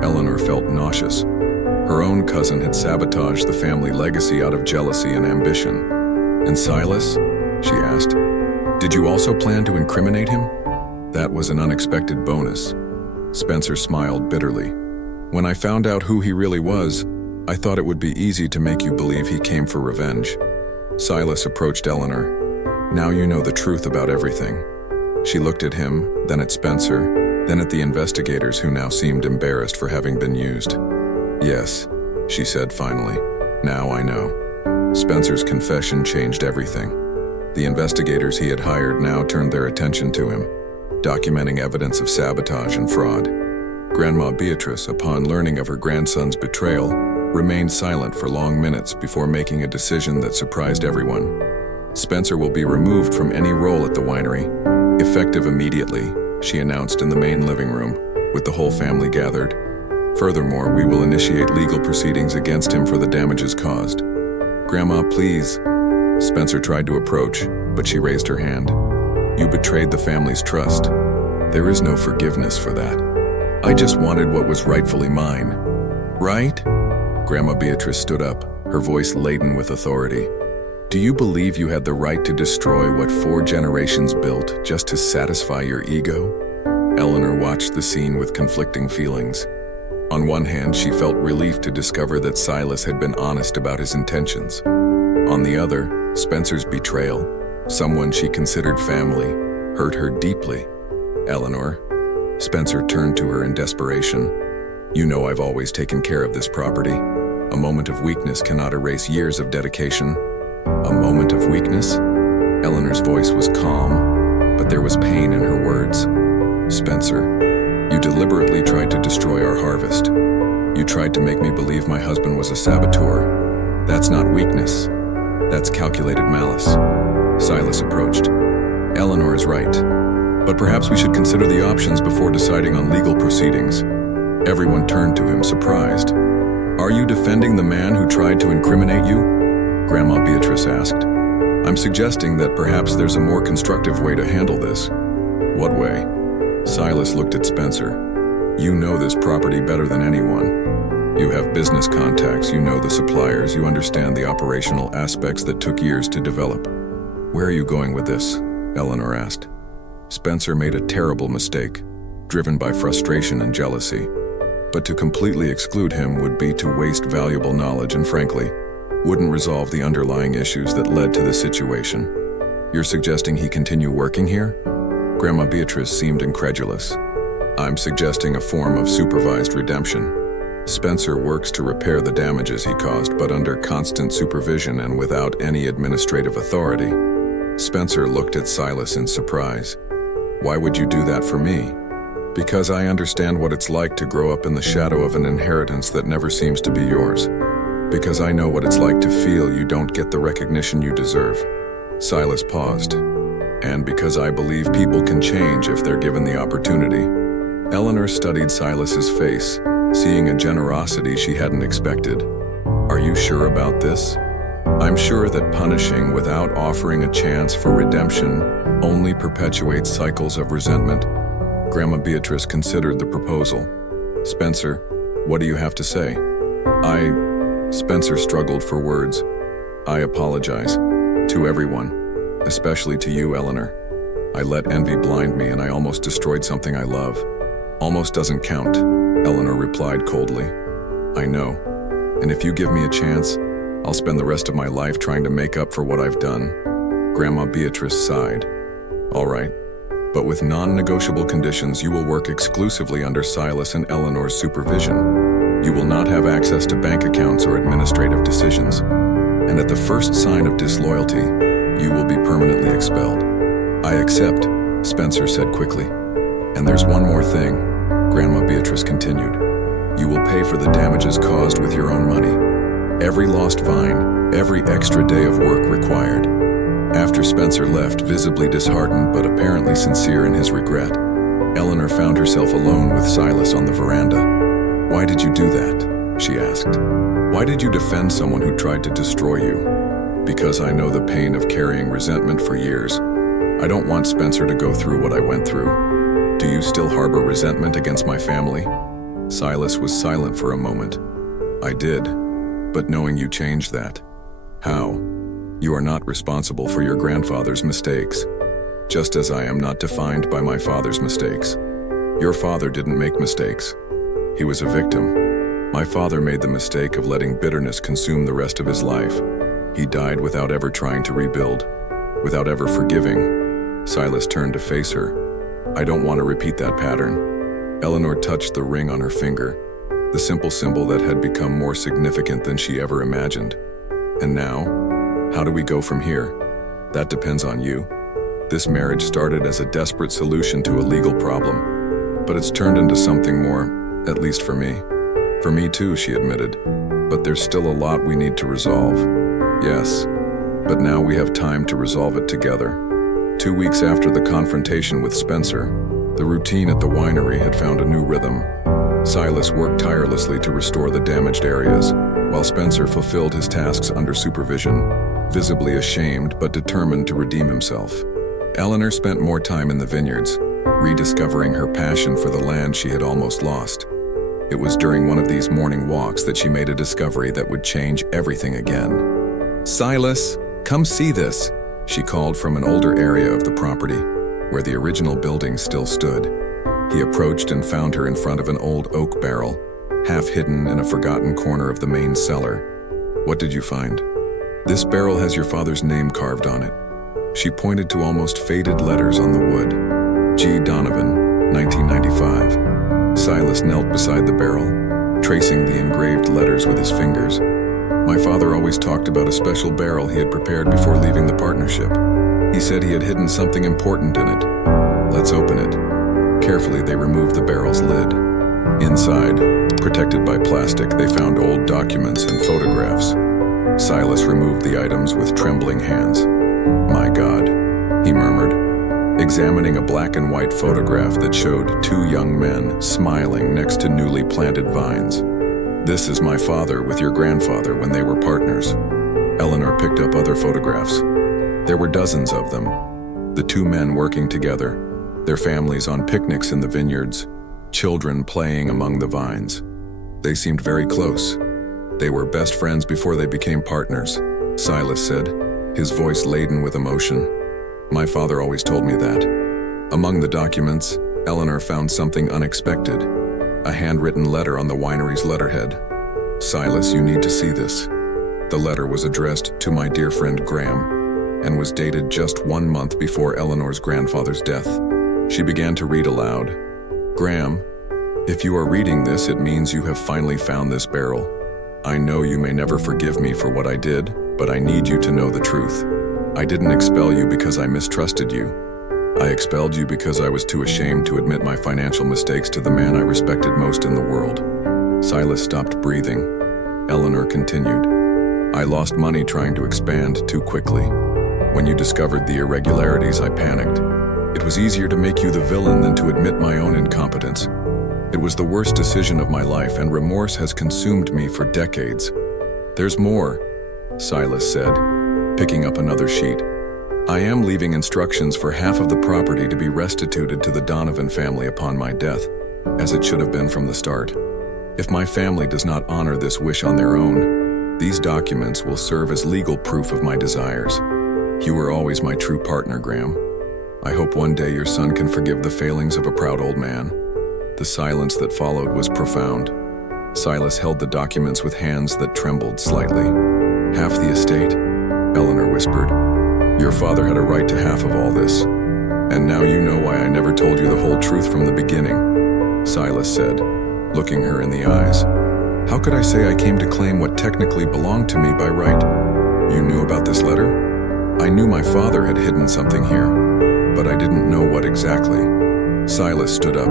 Eleanor felt nauseous. Her own cousin had sabotaged the family legacy out of jealousy and ambition. And Silas? She asked. Did you also plan to incriminate him? That was an unexpected bonus. Spencer smiled bitterly. When I found out who he really was, I thought it would be easy to make you believe he came for revenge. Silas approached Eleanor. Now you know the truth about everything. She looked at him, then at Spencer, then at the investigators who now seemed embarrassed for having been used. Yes, she said finally. Now I know. Spencer's confession changed everything. The investigators he had hired now turned their attention to him, documenting evidence of sabotage and fraud. Grandma Beatrice, upon learning of her grandson's betrayal, remained silent for long minutes before making a decision that surprised everyone. Spencer will be removed from any role at the winery, effective immediately, she announced in the main living room, with the whole family gathered. Furthermore, we will initiate legal proceedings against him for the damages caused. Grandma, please. Spencer tried to approach, but she raised her hand. You betrayed the family's trust. There is no forgiveness for that. I just wanted what was rightfully mine. Right? Grandma Beatrice stood up, her voice laden with authority. Do you believe you had the right to destroy what 4 generations built just to satisfy your ego? Eleanor watched the scene with conflicting feelings. On one hand, she felt relief to discover that Silas had been honest about his intentions. On the other, Spencer's betrayal, someone she considered family, hurt her deeply. Eleanor, Spencer turned to her in desperation. You know I've always taken care of this property. A moment of weakness cannot erase years of dedication. A moment of weakness? Eleanor's voice was calm, but there was pain in her words. Spencer, you deliberately tried to destroy our harvest. You tried to make me believe my husband was a saboteur. That's not weakness. That's calculated malice. Silas approached. Eleanor is right, but perhaps we should consider the options before deciding on legal proceedings. Everyone turned to him, surprised. Are you defending the man who tried to incriminate you? Grandma Beatrice asked. I'm suggesting that perhaps there's a more constructive way to handle this. What way? Silas looked at Spencer. You know this property better than anyone. You have business contacts, you know the suppliers, you understand the operational aspects that took years to develop. Where are you going with this? Eleanor asked. Spencer made a terrible mistake, driven by frustration and jealousy. But to completely exclude him would be to waste valuable knowledge and, frankly, wouldn't resolve the underlying issues that led to the situation. You're suggesting he continue working here? Grandma Beatrice seemed incredulous. I'm suggesting a form of supervised redemption. Spencer works to repair the damages he caused, but under constant supervision and without any administrative authority. Spencer looked at Silas in surprise. Why would you do that for me? Because I understand what it's like to grow up in the shadow of an inheritance that never seems to be yours. Because I know what it's like to feel you don't get the recognition you deserve. Silas paused. And because I believe people can change if they're given the opportunity. Eleanor studied Silas's face, seeing a generosity she hadn't expected. Are you sure about this? I'm sure that punishing without offering a chance for redemption only perpetuates cycles of resentment. Grandma Beatrice considered the proposal. Spencer, what do you have to say? Spencer struggled for words. I apologize. To everyone. Especially to you, Eleanor. I let envy blind me and I almost destroyed something I love. Almost doesn't count, Eleanor replied coldly. I know. And if you give me a chance, I'll spend the rest of my life trying to make up for what I've done. Grandma Beatrice sighed. All right. But with non-negotiable conditions, you will work exclusively under Silas and Eleanor's supervision. You will not have access to bank accounts or administrative decisions. And at the first sign of disloyalty, you will be permanently expelled. I accept, Spencer said quickly. And there's one more thing, Grandma Beatrice continued. You will pay for the damages caused with your own money. Every lost vine, every extra day of work required. After Spencer left, visibly disheartened but apparently sincere in his regret, Eleanor found herself alone with Silas on the veranda. Why did you do that? She asked. Why did you defend someone who tried to destroy you? Because I know the pain of carrying resentment for years. I don't want Spencer to go through what I went through. Do you still harbor resentment against my family? Silas was silent for a moment. I did, but knowing you changed that. How? You are not responsible for your grandfather's mistakes, just as I am not defined by my father's mistakes. Your father didn't make mistakes. He was a victim. My father made the mistake of letting bitterness consume the rest of his life. He died without ever trying to rebuild, without ever forgiving. Silas turned to face her. I don't want to repeat that pattern. Eleanor touched the ring on her finger, the simple symbol that had become more significant than she ever imagined. And now, how do we go from here? That depends on you. This marriage started as a desperate solution to a legal problem, but it's turned into something more, at least for me. For me too, she admitted. But there's still a lot we need to resolve. Yes, but now we have time to resolve it together. 2 weeks after the confrontation with Spencer, the routine at the winery had found a new rhythm. Silas worked tirelessly to restore the damaged areas, while Spencer fulfilled his tasks under supervision, visibly ashamed but determined to redeem himself. Eleanor spent more time in the vineyards, rediscovering her passion for the land she had almost lost. It was during one of these morning walks that she made a discovery that would change everything again. Silas, come see this, she called from an older area of the property, where the original building still stood. He approached and found her in front of an old oak barrel, half hidden in a forgotten corner of the main cellar. What did you find? This barrel has your father's name carved on it. She pointed to almost faded letters on the wood. G. Donovan, 1995. Silas knelt beside the barrel, tracing the engraved letters with his fingers. My father always talked about a special barrel he had prepared before leaving the partnership. He said he had hidden something important in it. Let's open it. Carefully, they removed the barrel's lid. Inside, protected by plastic, they found old documents and photographs. Silas removed the items with trembling hands. "My God," he murmured, examining a black and white photograph that showed two young men smiling next to newly planted vines. "This is my father with your grandfather when they were partners." Eleanor picked up other photographs. There were dozens of them. The two men working together, their families on picnics in the vineyards, children playing among the vines. They seemed very close. They were best friends before they became partners, Silas said, his voice laden with emotion. "My father always told me that." Among the documents, Eleanor found something unexpected, a handwritten letter on the winery's letterhead. "Silas, you need to see this." The letter was addressed to my dear friend Graham and was dated just 1 month before Eleanor's grandfather's death. She began to read aloud. "Graham, if you are reading this, it means you have finally found this barrel. I know you may never forgive me for what I did, but I need you to know the truth. I didn't expel you because I mistrusted you. I expelled you because I was too ashamed to admit my financial mistakes to the man I respected most in the world." Silas stopped breathing. Eleanor continued. "I lost money trying to expand too quickly. When you discovered the irregularities, I panicked. It was easier to make you the villain than to admit my own incompetence. It was the worst decision of my life, and remorse has consumed me for decades." "There's more," Silas said, picking up another sheet. "I am leaving instructions for half of the property to be restituted to the Donovan family upon my death, as it should have been from the start. If my family does not honor this wish on their own, these documents will serve as legal proof of my desires. You were always my true partner, Graham. I hope one day your son can forgive the failings of a proud old man." The silence that followed was profound. Silas held the documents with hands that trembled slightly. "Half the estate?" Eleanor whispered. "Your father had a right to half of all this. And now you know why I never told you the whole truth from the beginning," Silas said, looking her in the eyes. "How could I say I came to claim what technically belonged to me by right? You knew about this letter? I knew my father had hidden something here, but I didn't know what exactly." Silas stood up.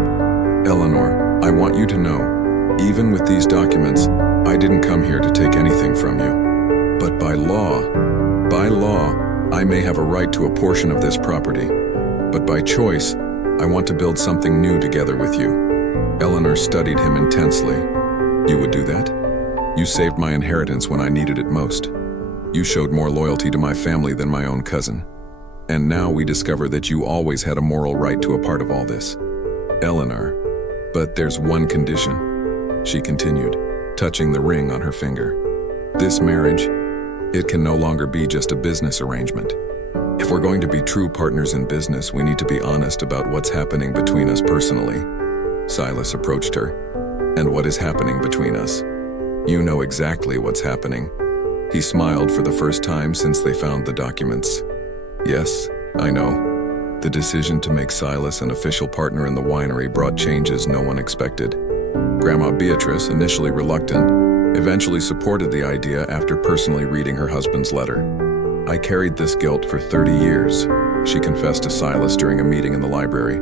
"Eleanor, I want you to know, even with these documents, I didn't come here to take anything from you. But by law, I may have a right to a portion of this property. But by choice, I want to build something new together with you." Eleanor studied him intensely. "You would do that? You saved my inheritance when I needed it most. You showed more loyalty to my family than my own cousin. And now we discover that you always had a moral right to a part of all this." "Eleanor, but there's one condition," she continued, touching the ring on her finger. "This marriage, it can no longer be just a business arrangement. If we're going to be true partners in business, we need to be honest about what's happening between us personally." Silas approached her. "And what is happening between us?" "You know exactly what's happening." He smiled for the first time since they found the documents. "Yes, I know." The decision to make Silas an official partner in the winery brought changes no one expected. Grandma Beatrice, initially reluctant, eventually supported the idea after personally reading her husband's letter. "I carried this guilt for 30 years, she confessed to Silas during a meeting in the library.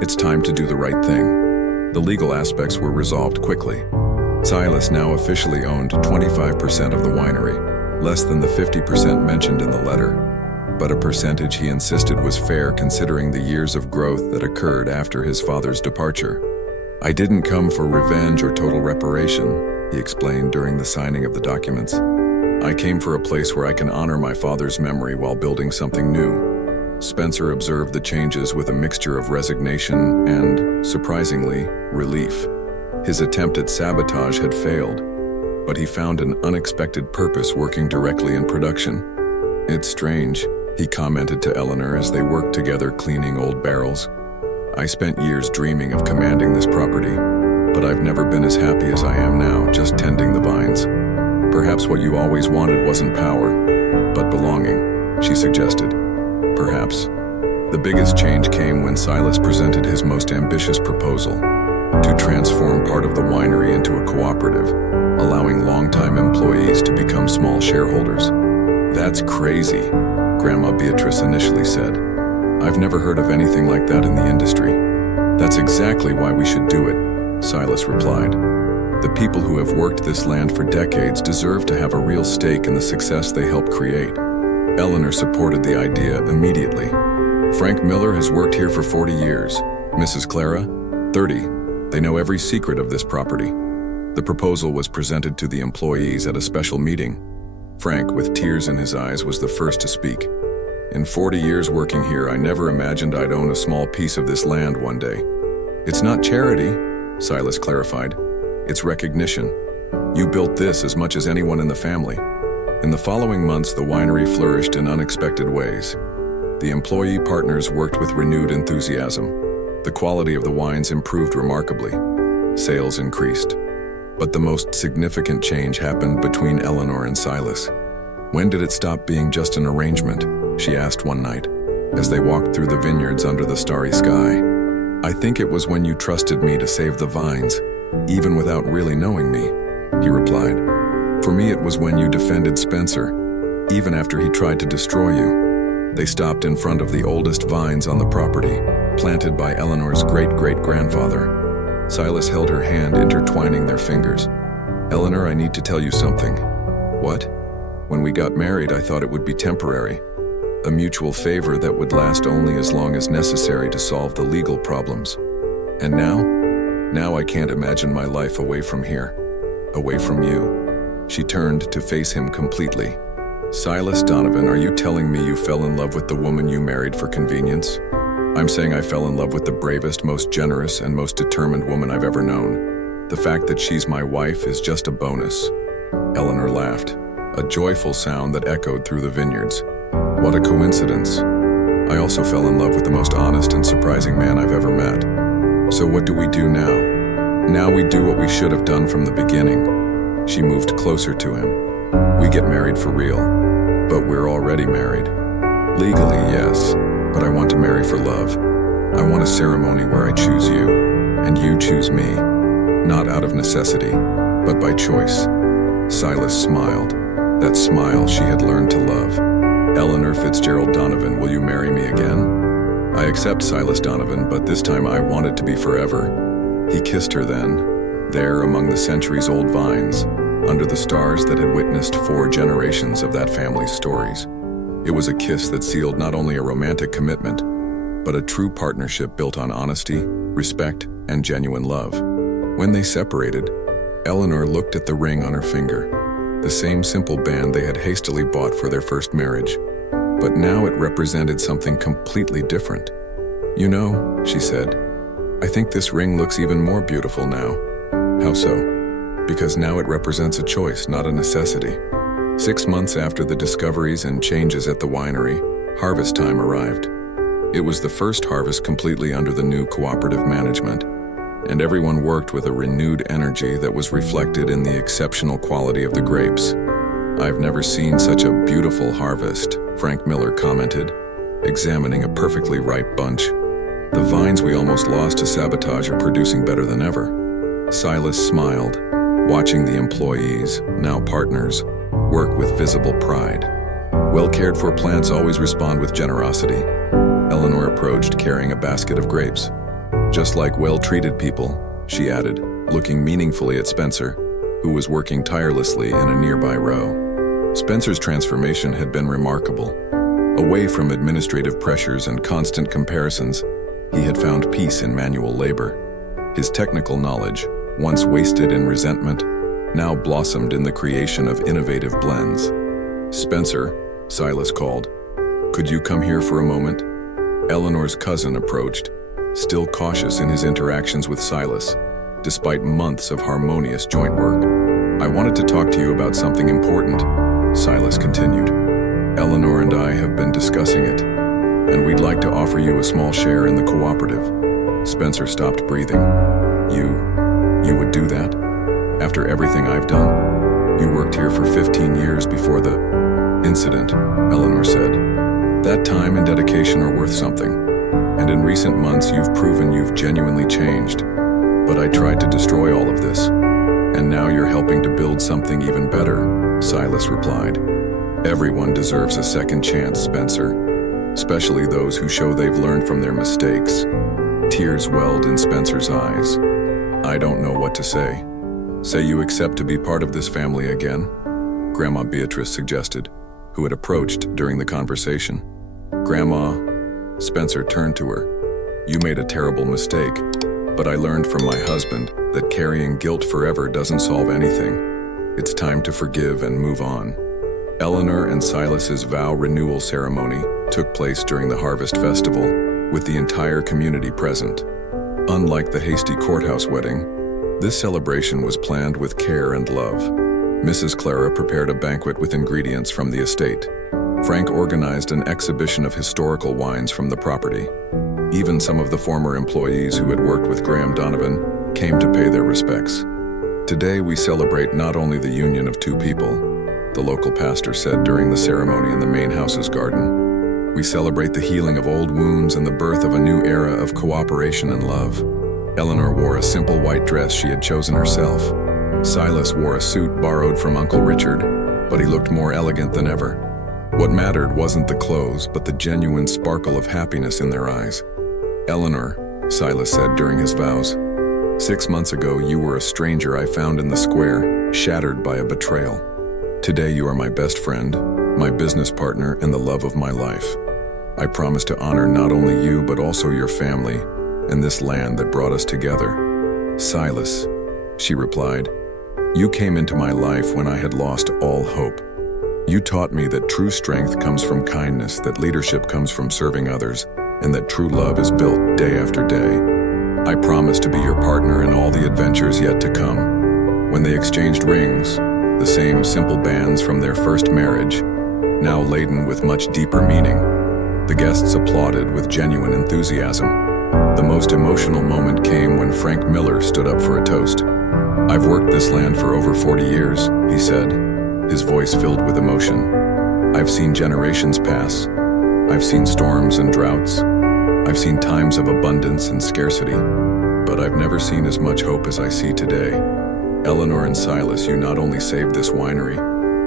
"It's time to do the right thing." The legal aspects were resolved quickly. Silas now officially owned 25% of the winery, less than the 50% mentioned in the letter, but a percentage he insisted was fair considering the years of growth that occurred after his father's departure. "I didn't come for revenge or total reparation," he explained during the signing of the documents. "I came for a place where I can honor my father's memory while building something new." Spencer observed the changes with a mixture of resignation and, surprisingly, relief. His attempt at sabotage had failed, but he found an unexpected purpose working directly in production. "It's strange," he commented to Eleanor as they worked together cleaning old barrels. "I spent years dreaming of commanding this property, but I've never been as happy as I am now, just tending the vines." "Perhaps what you always wanted wasn't power, but belonging," she suggested. "Perhaps." The biggest change came when Silas presented his most ambitious proposal: to transform part of the winery into a cooperative, allowing longtime employees to become small shareholders. "That's crazy," Grandma Beatrice initially said. "I've never heard of anything like that in the industry." "That's exactly why we should do it," Silas replied. "The people who have worked this land for decades deserve to have a real stake in the success they help create." Eleanor supported the idea immediately. "Frank Miller has worked here for 40 years. Mrs. Clara, 30. They know every secret of this property." The proposal was presented to the employees at a special meeting. Frank, with tears in his eyes, was the first to speak. "In 40 years working here, I never imagined I'd own a small piece of this land one day." "It's not charity," Silas clarified. "It's recognition. You built this as much as anyone in the family." In the following months, the winery flourished in unexpected ways. The employee partners worked with renewed enthusiasm. The quality of the wines improved remarkably. Sales increased. But the most significant change happened between Eleanor and Silas. "When did it stop being just an arrangement?" she asked one night, as they walked through the vineyards under the starry sky. "I think it was when you trusted me to save the vines, even without really knowing me," he replied. "For me, it was when you defended Spencer, even after he tried to destroy you." They stopped in front of the oldest vines on the property, planted by Eleanor's great-great-grandfather. Silas held her hand, intertwining their fingers. "Eleanor, I need to tell you something." "What?" "When we got married, I thought it would be temporary. A mutual favor that would last only as long as necessary to solve the legal problems. And now? Now I can't imagine my life away from here. Away from you." She turned to face him completely. "Silas Donovan, are you telling me you fell in love with the woman you married for convenience?" "I'm saying I fell in love with the bravest, most generous, and most determined woman I've ever known. The fact that she's my wife is just a bonus." Eleanor laughed, a joyful sound that echoed through the vineyards. "What a coincidence. I also fell in love with the most honest and surprising man I've ever met." "So what do we do now?" "Now we do what we should have done from the beginning." She moved closer to him. "We get married for real. But we're already married." "Legally, yes. But I want to marry for love. I want a ceremony where I choose you, and you choose me. Not out of necessity, but by choice." Silas smiled, that smile she had learned to love. "Eleanor Fitzgerald Donovan, will you marry me again?" "I accept, Silas Donovan, but this time I want it to be forever." He kissed her then, there among the centuries-old vines, under the stars that had witnessed 4 generations of that family's stories. It was a kiss that sealed not only a romantic commitment, but a true partnership built on honesty, respect, and genuine love. When they separated, Eleanor looked at the ring on her finger, the same simple band they had hastily bought for their first marriage. But now it represented something completely different. "You know," she said, "I think this ring looks even more beautiful now." "How so?" "Because now it represents a choice, not a necessity." 6 months after the discoveries and changes at the winery, harvest time arrived. It was the first harvest completely under the new cooperative management, and everyone worked with a renewed energy that was reflected in the exceptional quality of the grapes. "I've never seen such a beautiful harvest," Frank Miller commented, examining a perfectly ripe bunch. "The vines we almost lost to sabotage are producing better than ever." Silas smiled, watching the employees, now partners, work with visible pride. "Well-cared-for plants always respond with generosity." Eleanor approached, carrying a basket of grapes. "Just like well-treated people," she added, looking meaningfully at Spencer, who was working tirelessly in a nearby row. Spencer's transformation had been remarkable. Away from administrative pressures and constant comparisons, he had found peace in manual labor. His technical knowledge, once wasted in resentment, now blossomed in the creation of innovative blends. "Spencer," Silas called, "could you come here for a moment?" Eleanor's cousin approached, still cautious in his interactions with Silas, despite months of harmonious joint work. "I wanted to talk to you about something important," Silas continued. "Eleanor and I have been discussing it, and we'd like to offer you a small share in the cooperative." Spencer stopped breathing. You would do that? After everything I've done? You worked here for 15 years before the incident," Eleanor said. "That time and dedication are worth something. And in recent months you've proven you've genuinely changed. But I tried to destroy all of this. And now you're helping to build something even better," Silas replied. Everyone deserves a second chance, Spencer, especially those who show they've learned from their mistakes. Tears welled in Spencer's eyes. I don't know what to say. Say you accept to be part of this family again? Grandma Beatrice suggested, who had approached during the conversation. Grandma, Spencer turned to her. You made a terrible mistake, but I learned from my husband that carrying guilt forever doesn't solve anything. It's time to forgive and move on. Eleanor and Silas's vow renewal ceremony took place during the Harvest Festival, with the entire community present. Unlike the hasty courthouse wedding, this celebration was planned with care and love. Mrs. Clara prepared a banquet with ingredients from the estate. Frank organized an exhibition of historical wines from the property. Even some of the former employees who had worked with Graham Donovan came to pay their respects. Today we celebrate not only the union of two people, the local pastor said during the ceremony in the main house's garden. We celebrate the healing of old wounds and the birth of a new era of cooperation and love. Eleanor wore a simple white dress she had chosen herself. Silas wore a suit borrowed from Uncle Richard, but he looked more elegant than ever. What mattered wasn't the clothes, but the genuine sparkle of happiness in their eyes. Eleanor, Silas said during his vows, 6 months ago you were a stranger I found in the square, shattered by a betrayal. Today you are my best friend, my business partner, and the love of my life. I promise to honor not only you but also your family and this land that brought us together. Silas, she replied, you came into my life when I had lost all hope. You taught me that true strength comes from kindness, that leadership comes from serving others, and that true love is built day after day. I promise to be your partner in all the adventures yet to come. When they exchanged rings, the same simple bands from their first marriage, now laden with much deeper meaning, the guests applauded with genuine enthusiasm. The most emotional moment came when Frank Miller stood up for a toast. I've worked this land for over 40 years, he said, his voice filled with emotion. I've seen generations pass. I've seen storms and droughts. I've seen times of abundance and scarcity, but I've never seen as much hope as I see today. Eleanor and Silas, you not only saved this winery,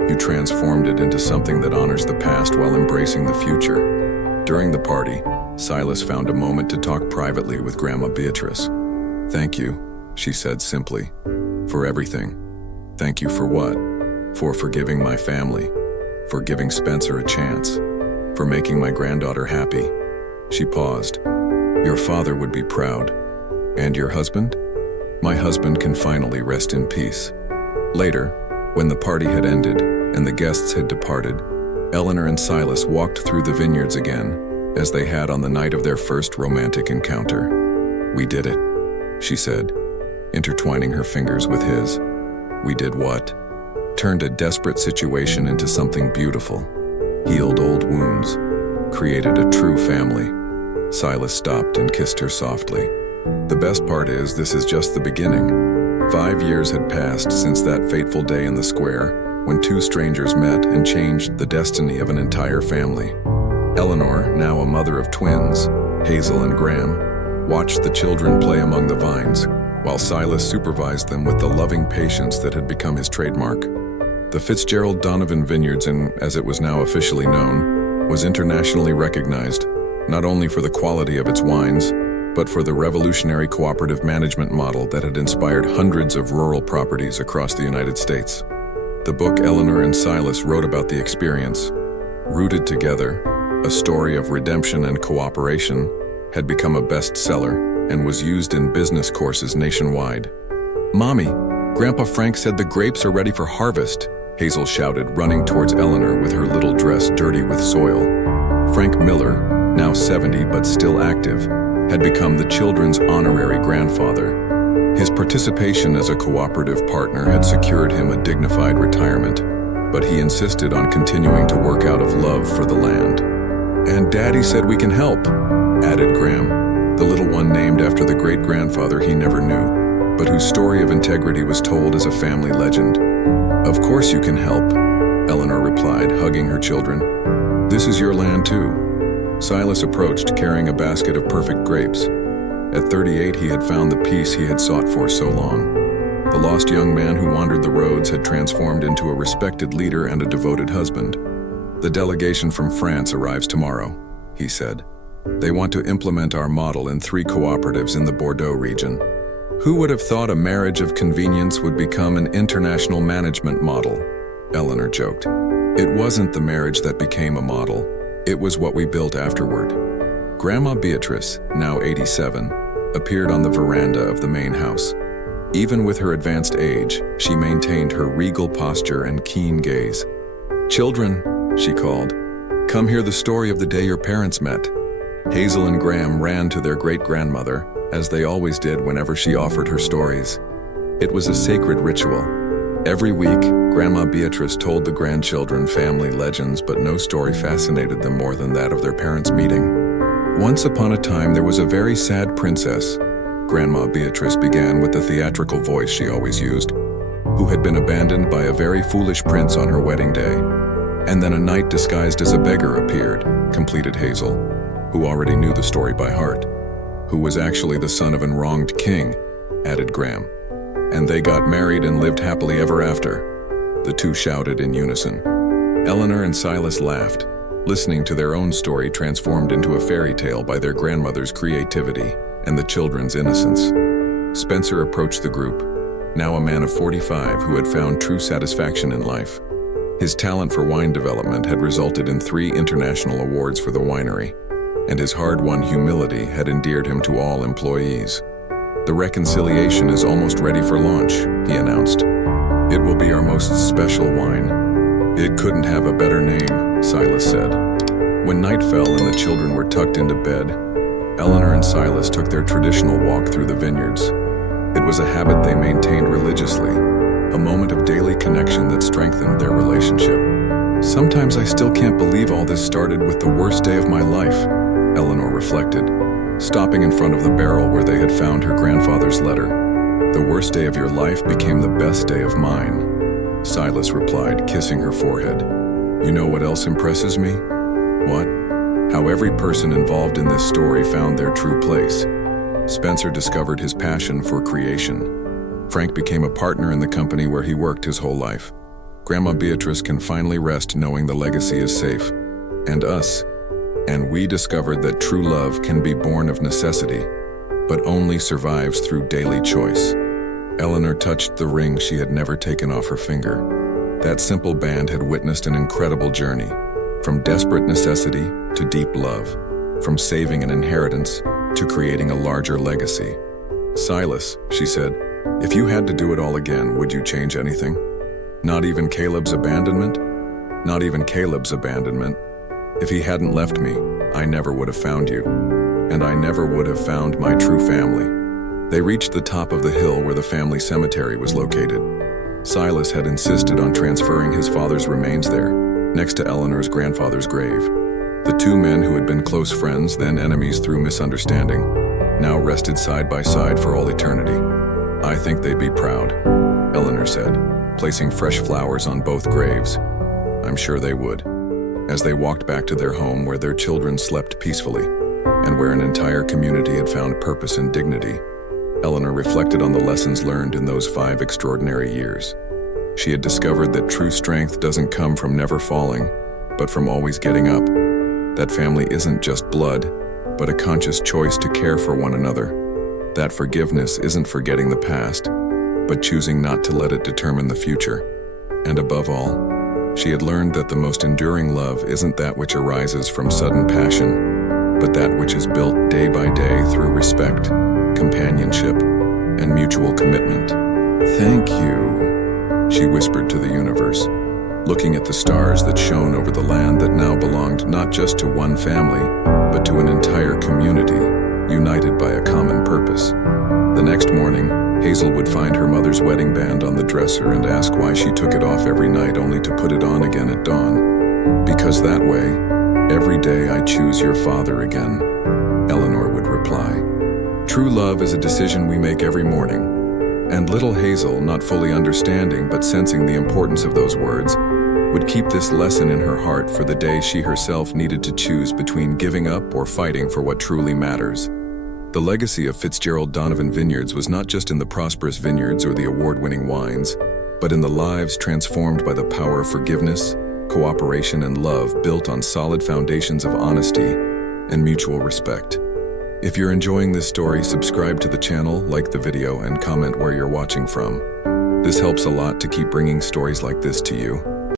you transformed it into something that honors the past while embracing the future. During the party, Silas found a moment to talk privately with Grandma Beatrice. Thank you, she said simply, for everything. Thank you for what? For forgiving my family, for giving Spencer a chance, for making my granddaughter happy. She paused. Your father would be proud. And your husband? My husband can finally rest in peace. Later, when the party had ended and the guests had departed, Eleanor and Silas walked through the vineyards again, as they had on the night of their first romantic encounter. We did it, she said, intertwining her fingers with his. We did what? Turned a desperate situation into something beautiful, healed old wounds, created a true family. Silas stopped and kissed her softly. The best part is, this is just the beginning. 5 years had passed since that fateful day in the square, when two strangers met and changed the destiny of an entire family. Eleanor, now a mother of twins, Hazel and Graham, watched the children play among the vines, while Silas supervised them with the loving patience that had become his trademark. The Fitzgerald Donovan Vineyards, as it was now officially known, was internationally recognized, not only for the quality of its wines, but for the revolutionary cooperative management model that had inspired hundreds of rural properties across the United States. The book Eleanor and Silas wrote about the experience, Rooted Together, a story of redemption and cooperation, had become a bestseller and was used in business courses nationwide. Mommy, Grandpa Frank said the grapes are ready for harvest, Hazel shouted, running towards Eleanor with her little dress dirty with soil. Frank Miller, now 70 but still active, had become the children's honorary grandfather. His participation as a cooperative partner had secured him a dignified retirement, but he insisted on continuing to work out of love for the land. And Daddy said we can help, added Graham, the little one named after the great-grandfather he never knew, but whose story of integrity was told as a family legend. Of course you can help, Eleanor replied, hugging her children. This is your land too. Silas approached, carrying a basket of perfect grapes. At 38, he had found the peace he had sought for so long. The lost young man who wandered the roads had transformed into a respected leader and a devoted husband. "The delegation from France arrives tomorrow," he said. "They want to implement our model in 3 cooperatives in the Bordeaux region." Who would have thought a marriage of convenience would become an international management model? Eleanor joked. It wasn't the marriage that became a model. It was what we built afterward. Grandma Beatrice, now 87, appeared on the veranda of the main house. Even with her advanced age, she maintained her regal posture and keen gaze. "Children," she called, "come hear the story of the day your parents met." Hazel and Graham ran to their great-grandmother, as they always did whenever she offered her stories. It was a sacred ritual. Every week, Grandma Beatrice told the grandchildren family legends, but no story fascinated them more than that of their parents' meeting. "Once upon a time, there was a very sad princess," Grandma Beatrice began with the theatrical voice she always used, "who had been abandoned by a very foolish prince on her wedding day. And then a knight disguised as a beggar appeared," completed Hazel, who already knew the story by heart. "Who was actually the son of an wronged king," added Graham. "And they got married and lived happily ever after," the two shouted in unison. Eleanor and Silas laughed, listening to their own story transformed into a fairy tale by their grandmother's creativity and the children's innocence. Spencer approached the group, now a man of 45 who had found true satisfaction in life. His talent for wine development had resulted in 3 international awards for the winery, and his hard-won humility had endeared him to all employees. "The reconciliation is almost ready for launch," he announced. "It will be our most special wine." "It couldn't have a better name," Silas said. When night fell and the children were tucked into bed, Eleanor and Silas took their traditional walk through the vineyards. It was a habit they maintained religiously, a moment of daily connection that strengthened their relationship. "Sometimes I still can't believe all this started with the worst day of my life," Eleanor reflected, stopping in front of the barrel where they had found her grandfather's letter. "The worst day of your life became the best day of mine," Silas replied, kissing her forehead. "You know what else impresses me?" "What?" "How every person involved in this story found their true place. Spencer discovered his passion for creation. Frank became a partner in the company where he worked his whole life. Grandma Beatrice can finally rest knowing the legacy is safe. And us. And we discovered that true love can be born of necessity, but only survives through daily choice." Eleanor touched the ring she had never taken off her finger. That simple band had witnessed an incredible journey, from desperate necessity to deep love, from saving an inheritance to creating a larger legacy. "Silas," she said, "if you had to do it all again, would you change anything? Not even Caleb's abandonment? Not even Caleb's abandonment. If he hadn't left me, I never would have found you. And I never would have found my true family." They reached the top of the hill where the family cemetery was located. Silas had insisted on transferring his father's remains there, next to Eleanor's grandfather's grave. The 2 men who had been close friends, then enemies through misunderstanding, now rested side by side for all eternity. "I think they'd be proud," Eleanor said, placing fresh flowers on both graves. "I'm sure they would." As they walked back to their home where their children slept peacefully, and where an entire community had found purpose and dignity, Eleanor reflected on the lessons learned in those 5 extraordinary years. She had discovered that true strength doesn't come from never falling, but from always getting up. That family isn't just blood, but a conscious choice to care for one another. That forgiveness isn't forgetting the past, but choosing not to let it determine the future. And above all, she had learned that the most enduring love isn't that which arises from sudden passion, but that which is built day by day through respect, companionship, and mutual commitment. "Thank you," she whispered to the universe, looking at the stars that shone over the land that now belonged not just to one family, but to an entire community, united by a common purpose. The next morning, Hazel would find her mother's wedding band on the dresser and ask why she took it off every night only to put it on again at dawn. "Because that way, every day I choose your father again," Eleanor would reply. True love is a decision we make every morning. And little Hazel, not fully understanding but sensing the importance of those words, would keep this lesson in her heart for the day she herself needed to choose between giving up or fighting for what truly matters. The legacy of Fitzgerald Donovan Vineyards was not just in the prosperous vineyards or the award-winning wines, but in the lives transformed by the power of forgiveness, cooperation, and love built on solid foundations of honesty and mutual respect. If you're enjoying this story, subscribe to the channel, like the video, and comment where you're watching from. This helps a lot to keep bringing stories like this to you.